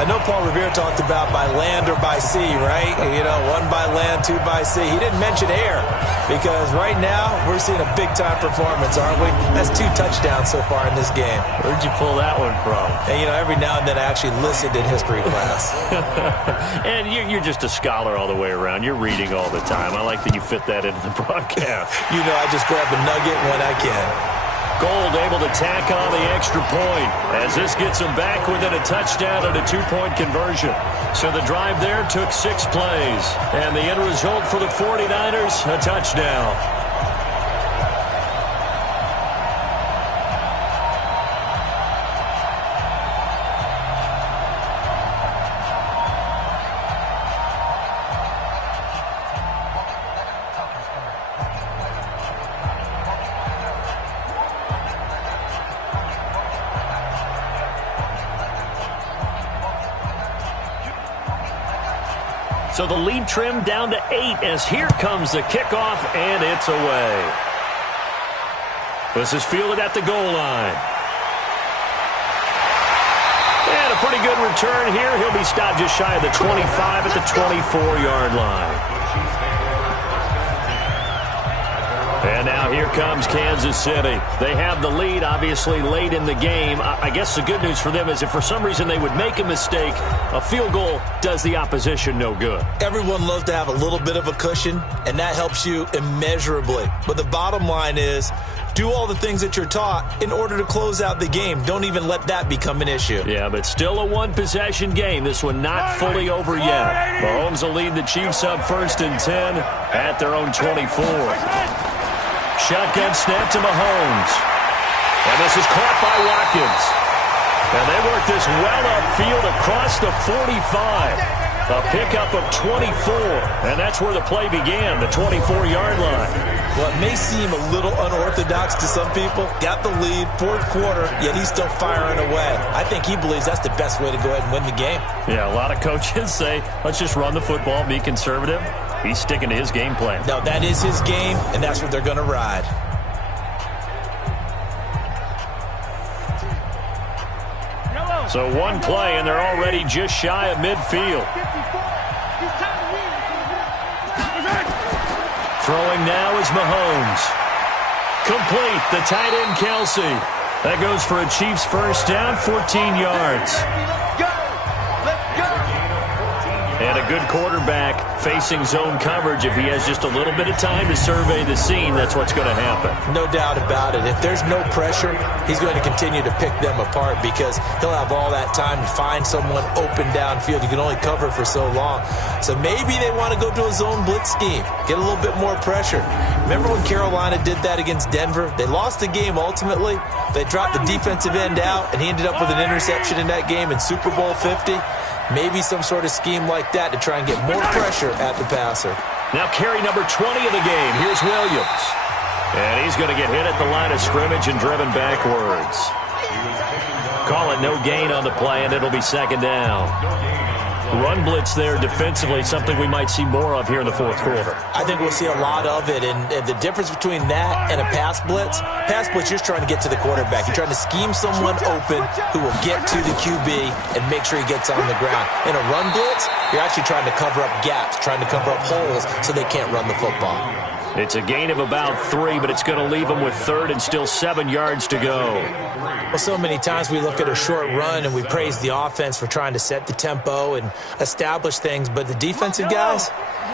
I know Paul Revere talked about by land or by sea, right? You know, 1 by land, 2 by sea. He didn't mention air because right now we're seeing a big-time performance, aren't we? That's 2 touchdowns so far in this game. Where'd you pull that one from? And, you know, every now and then I actually listened in history class. And you're just a scholar all the way around. You're reading all the time. I like that you fit that into the broadcast. You know, I just grab a nugget when I can. Gold able to tack on the extra point as this gets them back within a touchdown and a 2-point conversion. So the drive there took 6 plays, and the end result for the 49ers, a touchdown. So the lead trimmed down to 8 as here comes the kickoff, and it's away. This is fielded at the goal line. And a pretty good return here. He'll be stopped just shy of the 25 at the 24-yard line. And now here comes Kansas City. They have the lead, obviously, late in the game. I guess the good news for them is if for some reason they would make a mistake, a field goal does the opposition no good. Everyone loves to have a little bit of a cushion, and that helps you immeasurably. But the bottom line is, do all the things that you're taught in order to close out the game. Don't even let that become an issue. Yeah, but still a one-possession game. This one not fully over yet. Mahomes will lead the Chiefs up 1st and 10 at their own 24. Shotgun snap to Mahomes. And this is caught by Watkins. And they work this well upfield across the 45. A pickup of 24. And that's where the play began, the 24-yard line. Well, it may seem a little unorthodox to some people. Got the lead, 4th quarter, yet he's still firing away. I think he believes that's the best way to go ahead and win the game. Yeah, a lot of coaches say, let's just run the football, be conservative. He's sticking to his game plan. No, that is his game, and that's what they're going to ride. So 1 play, and they're already just shy of midfield. Throwing now is Mahomes. Complete, the tight end Kelsey. That goes for a Chiefs first down, 14 yards. And a good quarterback facing zone coverage. If he has just a little bit of time to survey the scene, that's what's going to happen. No doubt about it. If there's no pressure, he's going to continue to pick them apart because he'll have all that time to find someone open downfield. You can only cover for so long. So maybe they want to go to a zone blitz scheme, get a little bit more pressure. Remember when Carolina did that against Denver? They lost the game ultimately. They dropped the defensive end out, and he ended up with an interception in that game in Super Bowl 50. Maybe some sort of scheme like that to try and get more pressure at the passer. Now carry number 20 of the game. Here's Williams. And he's going to get hit at the line of scrimmage and driven backwards. Call it no gain on the play, and it'll be 2nd down. Run blitz there defensively, something we might see more of here in the 4th quarter. I think we'll see a lot of it, and the difference between that and a pass blitz, you're just trying to get to the quarterback. You're trying to scheme someone open who will get to the QB and make sure he gets on the ground. In a run blitz, you're actually trying to cover up gaps, trying to cover up holes so they can't run the football. It's a gain of about 3, but it's going to leave them with third and still 7 yards to go. Well, so many times we look at a short run and we praise the offense for trying to set the tempo and establish things, but the defensive guys,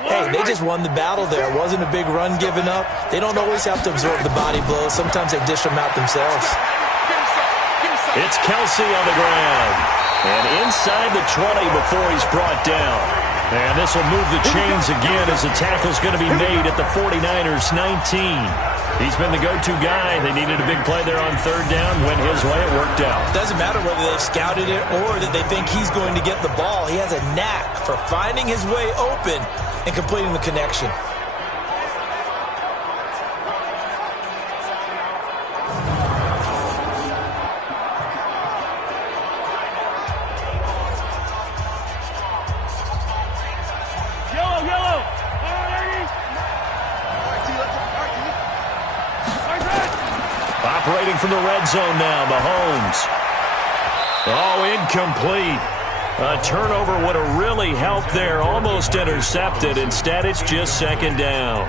hey, they just won the battle there. It wasn't a big run given up. They don't always have to absorb the body blows. Sometimes they dish them out themselves. It's Kelsey on the ground. And inside the 20 before he's brought down. And this will move the chains again as the tackle's going to be made at the 49ers 19. He's been the go-to guy. They needed a big play there on third down. Went his way. It worked out. It doesn't matter whether they've scouted it or that they think he's going to get the ball. He has a knack for finding his way open and completing the connection. Operating from the red zone now, Mahomes. Oh, incomplete. A turnover would have really helped there. Almost intercepted. Instead, it's just second down.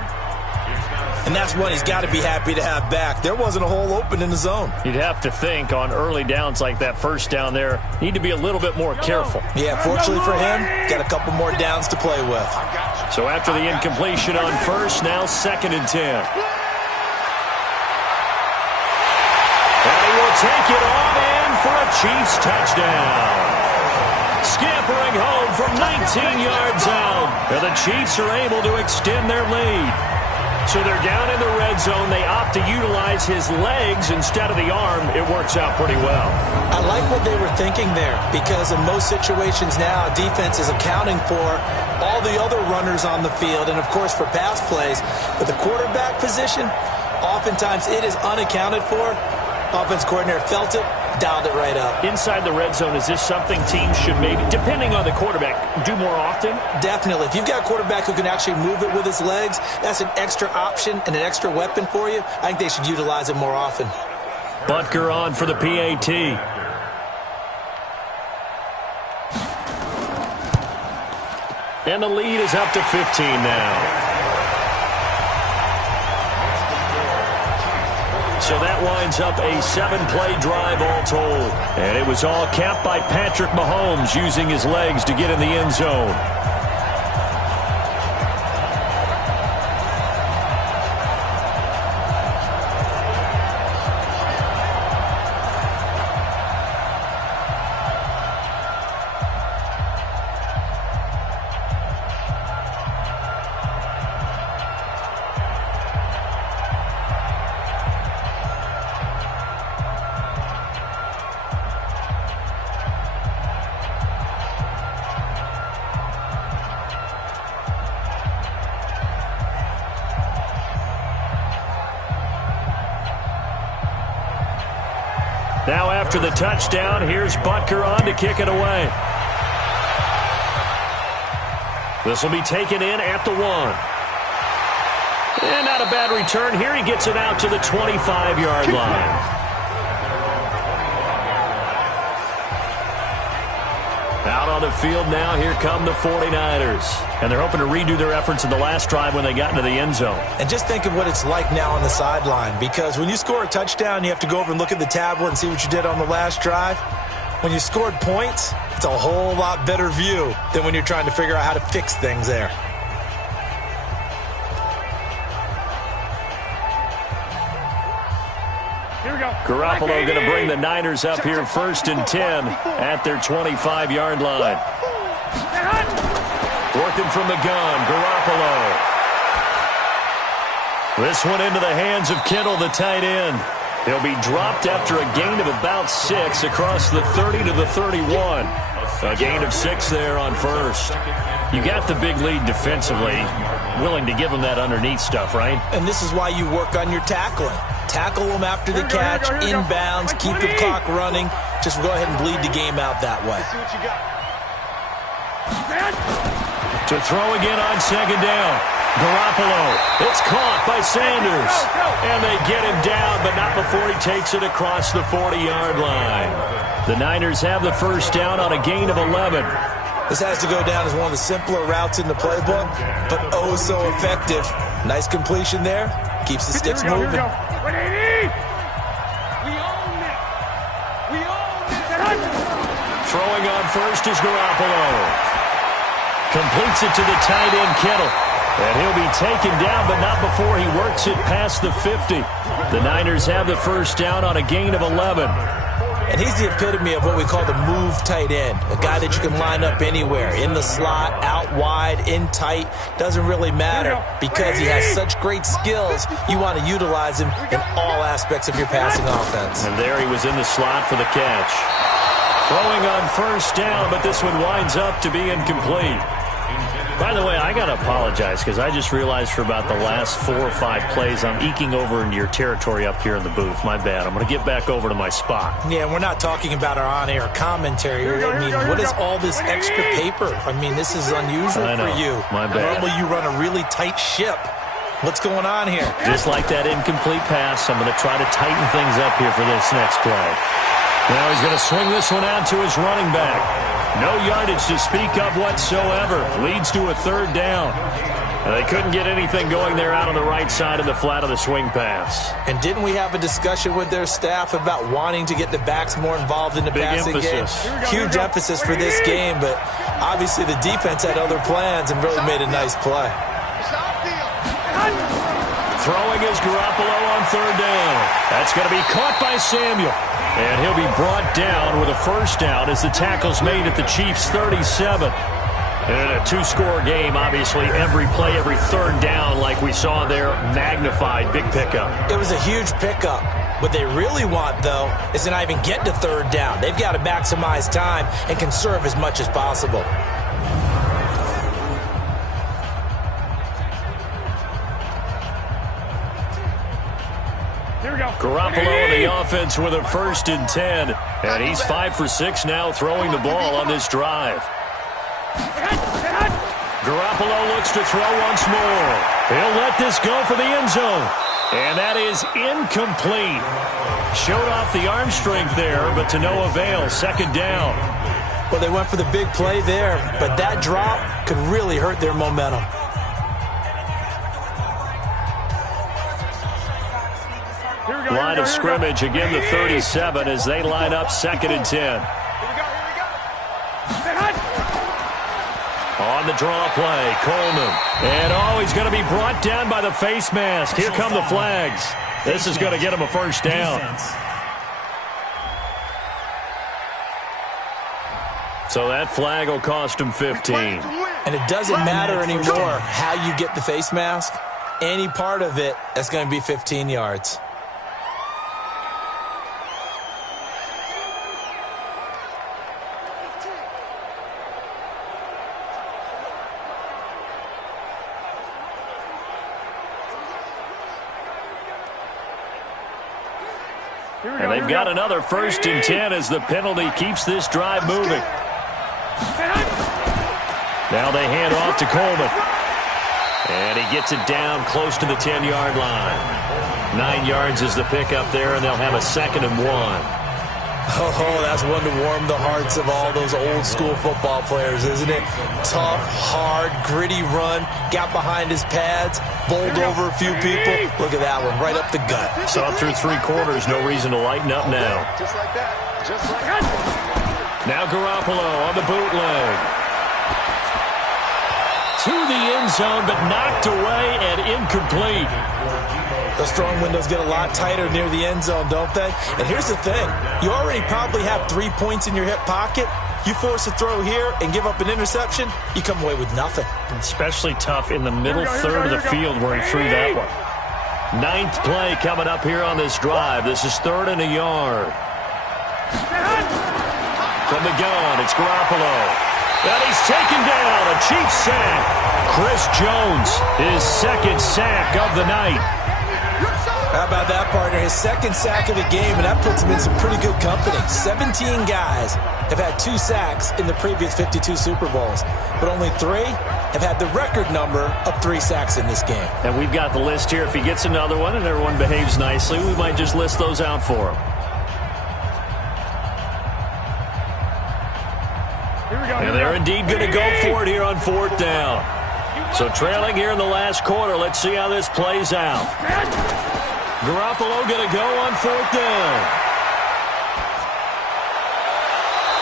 And that's one he's got to be happy to have back. There wasn't a hole open in the zone. You'd have to think on early downs like that first down there, need to be a little bit more careful. Yeah, fortunately for him, got a couple more downs to play with. So after the incompletion on first, now 2nd and 10. Take it on in for a Chiefs touchdown. Scampering home from 19 yards out. And the Chiefs are able to extend their lead. So they're down in the red zone. They opt to utilize his legs instead of the arm. It works out pretty well. I like what they were thinking there because in most situations now, defense is accounting for all the other runners on the field and, of course, for pass plays. But the quarterback position, oftentimes it is unaccounted for. Offense coordinator felt it, dialed it right up. Inside the red zone, is this something teams should maybe, depending on the quarterback, do more often? Definitely. If you've got a quarterback who can actually move it with his legs, that's an extra option and an extra weapon for you. I think they should utilize it more often. Butker on for the PAT. And the lead is up to 15 now. So that winds up a 7-play drive all told. And it was all capped by Patrick Mahomes using his legs to get in the end zone. Now after the touchdown, here's Butker on to kick it away. This will be taken in at the 1. And not a bad return here. He gets it out to the 25-yard line. Out on the field now, here come the 49ers. And they're hoping to redo their efforts in the last drive when they got into the end zone. And just think of what it's like now on the sideline, because when you score a touchdown, you have to go over and look at the tablet and see what you did on the last drive. When you scored points, it's a whole lot better view than when you're trying to figure out how to fix things there. Garoppolo going to bring the Niners up here 1st and 10 at their 25-yard line. Working from the gun, Garoppolo. This one into the hands of Kittle, the tight end. He'll be dropped after a gain of about 6 across the 30 to the 31. A gain of 6 there on first. You got the big lead defensively. Willing to give them that underneath stuff, right? And this is why you work on your tackling. Tackle them after the catch, inbounds, keep the clock running. Just go ahead and bleed the game out that way. To throw again on 2nd down. Garoppolo. It's caught by Sanders. And they get him down, but not before he takes it across the 40-yard line. The Niners have the first down on a gain of 11. This has to go down as one of the simpler routes in the playbook, but oh so effective Nice completion there. Keeps the sticks moving. We own it. We own it. Throwing on first is Garoppolo. Completes it to the tight end, Kittle. And he'll be taken down, but not before he works it past the 50. The Niners have the first down on a gain of 11. And he's the epitome of what we call the move tight end, a guy that you can line up anywhere, in the slot, out wide, in tight, doesn't really matter because he has such great skills. You want to utilize him in all aspects of your passing offense. And there he was in the slot for the catch. Throwing on first down, but this one winds up to be incomplete. By the way, I got to apologize because I just realized for about the last 4 or 5 plays I'm eking over into your territory up here in the booth. My bad. I'm going to get back over to my spot. Yeah, we're not talking about our on-air commentary. I mean, what is all this extra paper? I mean, this is unusual for you. My bad. Normally you run a really tight ship. What's going on here? Just like that incomplete pass, I'm going to try to tighten things up here for this next play. Now he's going to swing this one out to his running back. No yardage to speak of whatsoever. Leads to a third down. They couldn't get anything going there out on the right side of the flat of the swing pass. And didn't we have a discussion with their staff about wanting to get the backs more involved in the passing game? Huge emphasis for this game, but obviously the defense had other plans and really made a nice play. Throwing is Garoppolo on third down. That's going to be caught by Samuel. And he'll be brought down with a first down as the tackle's made at the Chiefs' 37. And a 2-score game, obviously, every play, every third down, like we saw there, magnified, big pickup. It was a huge pickup. What they really want, though, is to not even get to third down. They've got to maximize time and conserve as much as possible. Garoppolo in the offense with a 1st and 10. And he's 5 for 6 now throwing the ball on this drive. Garoppolo looks to throw once more. He'll let this go for the end zone. And that is incomplete. Showed off the arm strength there, but to no avail. 2nd down. Well, they went for the big play there, but that drop could really hurt their momentum. Line of scrimmage, again the 37 as they line up 2nd and 10. On the draw play, Coleman. And he's going to be brought down by the face mask. Here come the flags. This is going to get him a first down. So that flag will cost him 15. And it doesn't matter anymore how you get the face mask. Any part of it, that's going to be 15 yards. And they've got another 1st and 10 as the penalty keeps this drive moving. Now they hand off to Coleman. And he gets it down close to the 10-yard line. 9 yards is the pickup there, and they'll have a 2nd and 1. Oh, that's one to warm the hearts of all those old-school football players, isn't it? Tough, hard, gritty run, got behind his pads, bowled over a few people. Look at that one, right up the gut. Saw through 3 quarters, no reason to lighten up now. Just like that. Just like that. Now Garoppolo on the bootleg. To the end zone, but knocked away and incomplete. Those throwing windows get a lot tighter near the end zone, don't they? And here's the thing. You already probably have 3 points in your hip pocket. You force a throw here and give up an interception, you come away with nothing. Especially tough in the middle third of the field where he threw that one. 9th play coming up here on this drive. This is 3rd and a yard. From the gun, it's Garoppolo. And he's taken down. A Chiefs sack. Chris Jones, his 2nd sack of the night. How about that, partner? His 2nd sack of the game, and that puts him in some pretty good company. 17 guys have had 2 sacks in the previous 52 Super Bowls, but only 3 have had the record number of 3 sacks in this game. And we've got the list here. If he gets another one and everyone behaves nicely, we might just list those out for him. And they're indeed going to go for it here on 4th down. So trailing here in the last quarter. Let's see how this plays out. Garoppolo going to go on 4th down.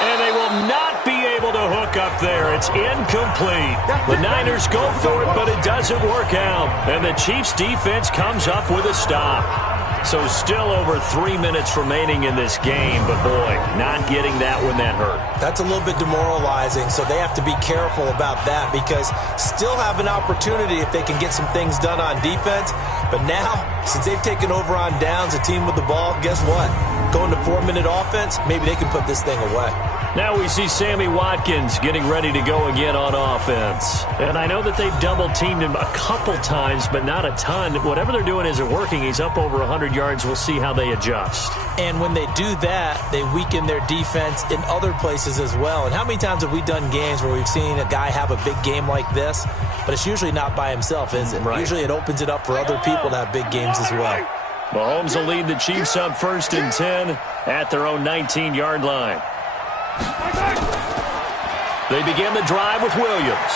And they will not be able to hook up there. It's incomplete. The Niners go for it, but it doesn't work out. And the Chiefs defense comes up with a stop. So still over 3 minutes remaining in this game, but boy, not getting that when that hurt. That's a little bit demoralizing, so they have to be careful about that because still have an opportunity if they can get some things done on defense. But now, since they've taken over on downs, a team with the ball, guess what? Going to 4-minute offense, maybe they can put this thing away. Now we see Sammy Watkins getting ready to go again on offense. And I know that they've double-teamed him a couple times, but not a ton. Whatever they're doing isn't working. He's up over 100 yards. We'll see how they adjust. And when they do that, they weaken their defense in other places as well. And how many times have we done games where we've seen a guy have a big game like this? But it's usually not by himself, is it? Right. Usually it opens it up for other people to have big games as well. Mahomes will lead the Chiefs up 1st and 10 at their own 19-yard line. They begin the drive with Williams.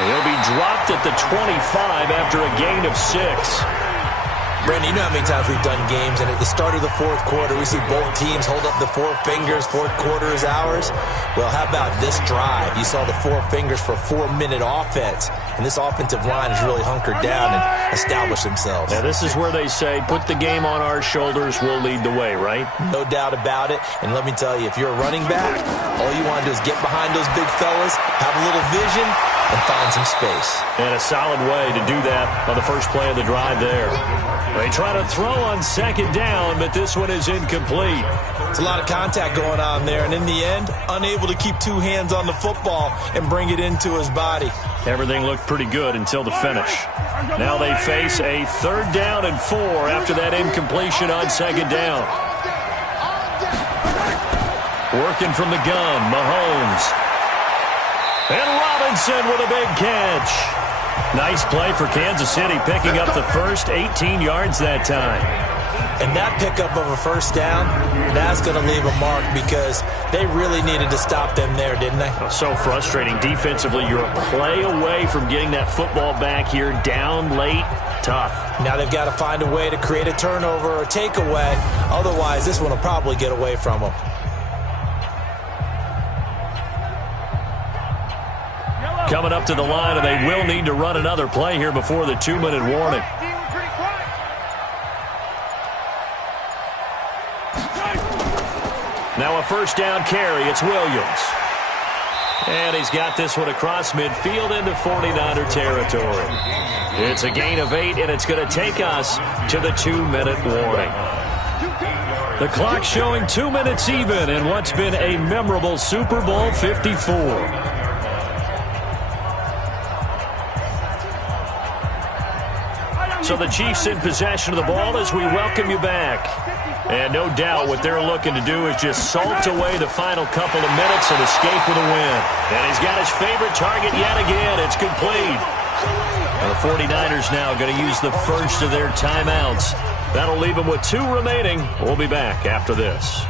He'll be dropped at the 25 after a gain of 6. Brandon, you know how many times we've done games, and at the start of the 4th quarter, we see both teams hold up the 4 fingers, 4th quarter is ours. Well, how about this drive? You saw the 4 fingers for a 4-minute offense, and this offensive line has really hunkered down and established themselves. Now, this is where they say, put the game on our shoulders, we'll lead the way, right? No doubt about it, and let me tell you, if you're a running back, all you want to do is get behind those big fellas, have a little vision, and find some space. And a solid way to do that on the first play of the drive there. They try to throw on 2nd down, but this one is incomplete. It's a lot of contact going on there, and in the end, unable to keep 2 hands on the football and bring it into his body. Everything looked pretty good until the finish. Now they face a 3rd down and 4 after that incompletion on 2nd down. Working from the gun, Mahomes. And Robinson with a big catch. Nice play for Kansas City, picking up the first 18 yards that time. And that pickup of a 1st down, that's going to leave a mark because they really needed to stop them there, didn't they? So frustrating. Defensively, you're a play away from getting that football back here, down late, tough. Now they've got to find a way to create a turnover or takeaway. Otherwise, this one will probably get away from them. Coming up to the line, and they will need to run another play here before the 2-minute warning. Now a 1st down carry. It's Williams. And he's got this one across midfield into 49er territory. It's a gain of 8, and it's going to take us to the 2-minute warning. The clock showing 2 minutes even in what's been a memorable Super Bowl 54. So the Chiefs in possession of the ball as we welcome you back. And no doubt what they're looking to do is just salt away the final couple of minutes and escape with a win. And he's got his favorite target yet again. It's complete. And the 49ers now going to use the first of their timeouts. That'll leave them with 2 remaining. We'll be back after this.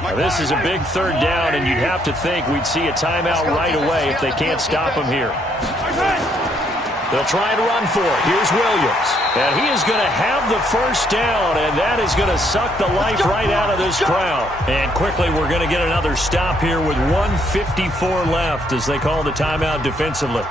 Now, this is a big 3rd down, and you'd have to think we'd see a timeout right away if they can't stop him here. They'll try and run for it. Here's Williams. And he is going to have the 1st down, and that is going to suck the life right out of this crowd. And quickly, we're going to get another stop here with 1:54 left as they call the timeout defensively.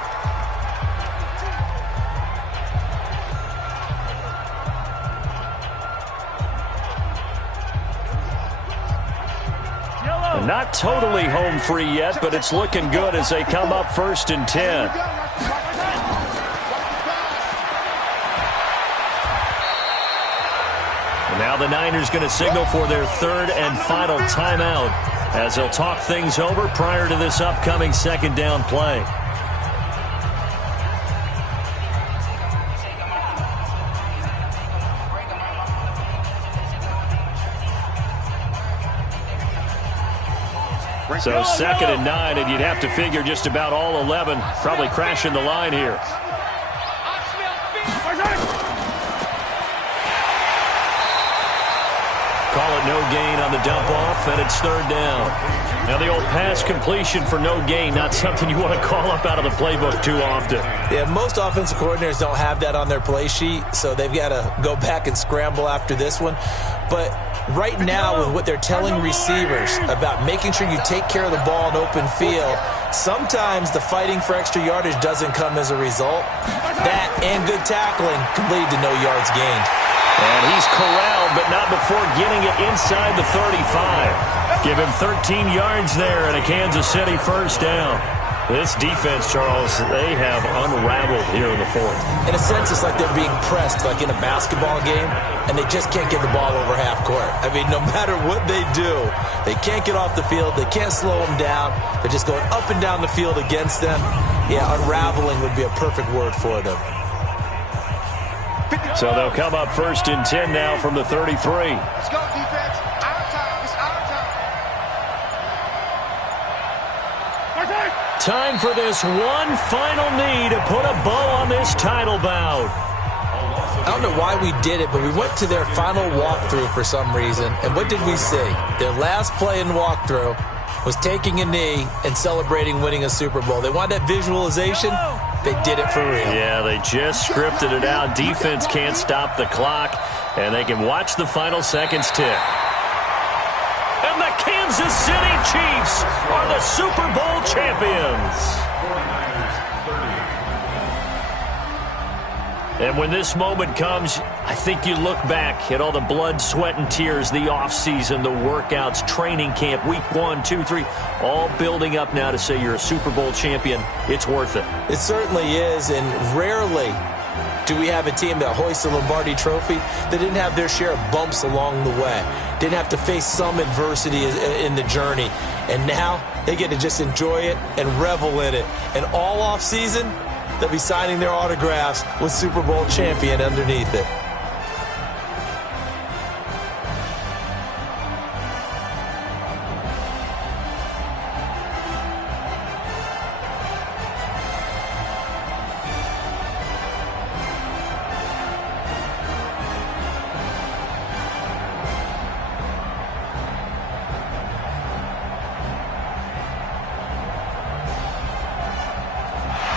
Not totally home free yet, but it's looking good as they come up 1st and 10. And now the Niners going to signal for their 3rd and final timeout as they'll talk things over prior to this upcoming 2nd down play. So 2nd and 9, and you'd have to figure just about all 11 probably crashing the line here. Call no gain on the dump-off, and it's third down. Now, the old pass completion for no gain, not something you want to call up out of the playbook too often. Yeah, most offensive coordinators don't have that on their play sheet, so they've got to go back and scramble after this one. But right now, with what they're telling receivers about making sure you take care of the ball in open field, sometimes the fighting for extra yardage doesn't come as a result. That and good tackling can lead to no yards gained. And he's corralled, but not before getting it inside the 35. Give him 13 yards there and a Kansas City first down. This defense, Charles, they have unraveled here in the fourth. In a sense, it's like they're being pressed like in a basketball game, and they just can't get the ball over half court. I mean, no matter what they do, they can't get off the field. They can't slow them down. They're just going up and down the field against them. Yeah, unraveling would be a perfect word for them. So they'll come up first and 10 now from the 33. Let's go, defense. Our time. It's our time. Time for this one final knee to put a bow on this title bout. I don't know why we did it, but we went to their final walkthrough for some reason, and what did we see? Their last play in walkthrough was taking a knee and celebrating winning a Super Bowl. They want that visualization. They did it for real. Yeah, they just scripted it out. Defense can't stop the clock, and they can watch the final seconds tick. And the Kansas City Chiefs are the Super Bowl champions. And when this moment comes, I think you look back at all the blood, sweat, and tears, the offseason, the workouts, training camp, week 1, 2, 3, all building up now to say you're a Super Bowl champion. It's worth it. It certainly is, and rarely do we have a team that hoists the Lombardi Trophy that didn't have their share of bumps along the way, didn't have to face some adversity in the journey, and now they get to just enjoy it and revel in it. And all offseason, they'll be signing their autographs with Super Bowl champion underneath it.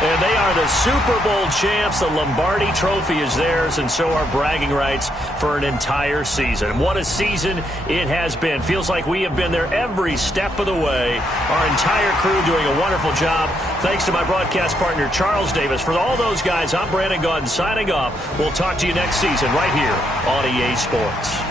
And they are the Super Bowl champs. The Lombardi Trophy is theirs, and so are bragging rights for an entire season. What a season it has been. Feels like we have been there every step of the way. Our entire crew doing a wonderful job. Thanks to my broadcast partner, Charles Davis. For all those guys, I'm Brandon Gaudin signing off. We'll talk to you next season right here on EA Sports.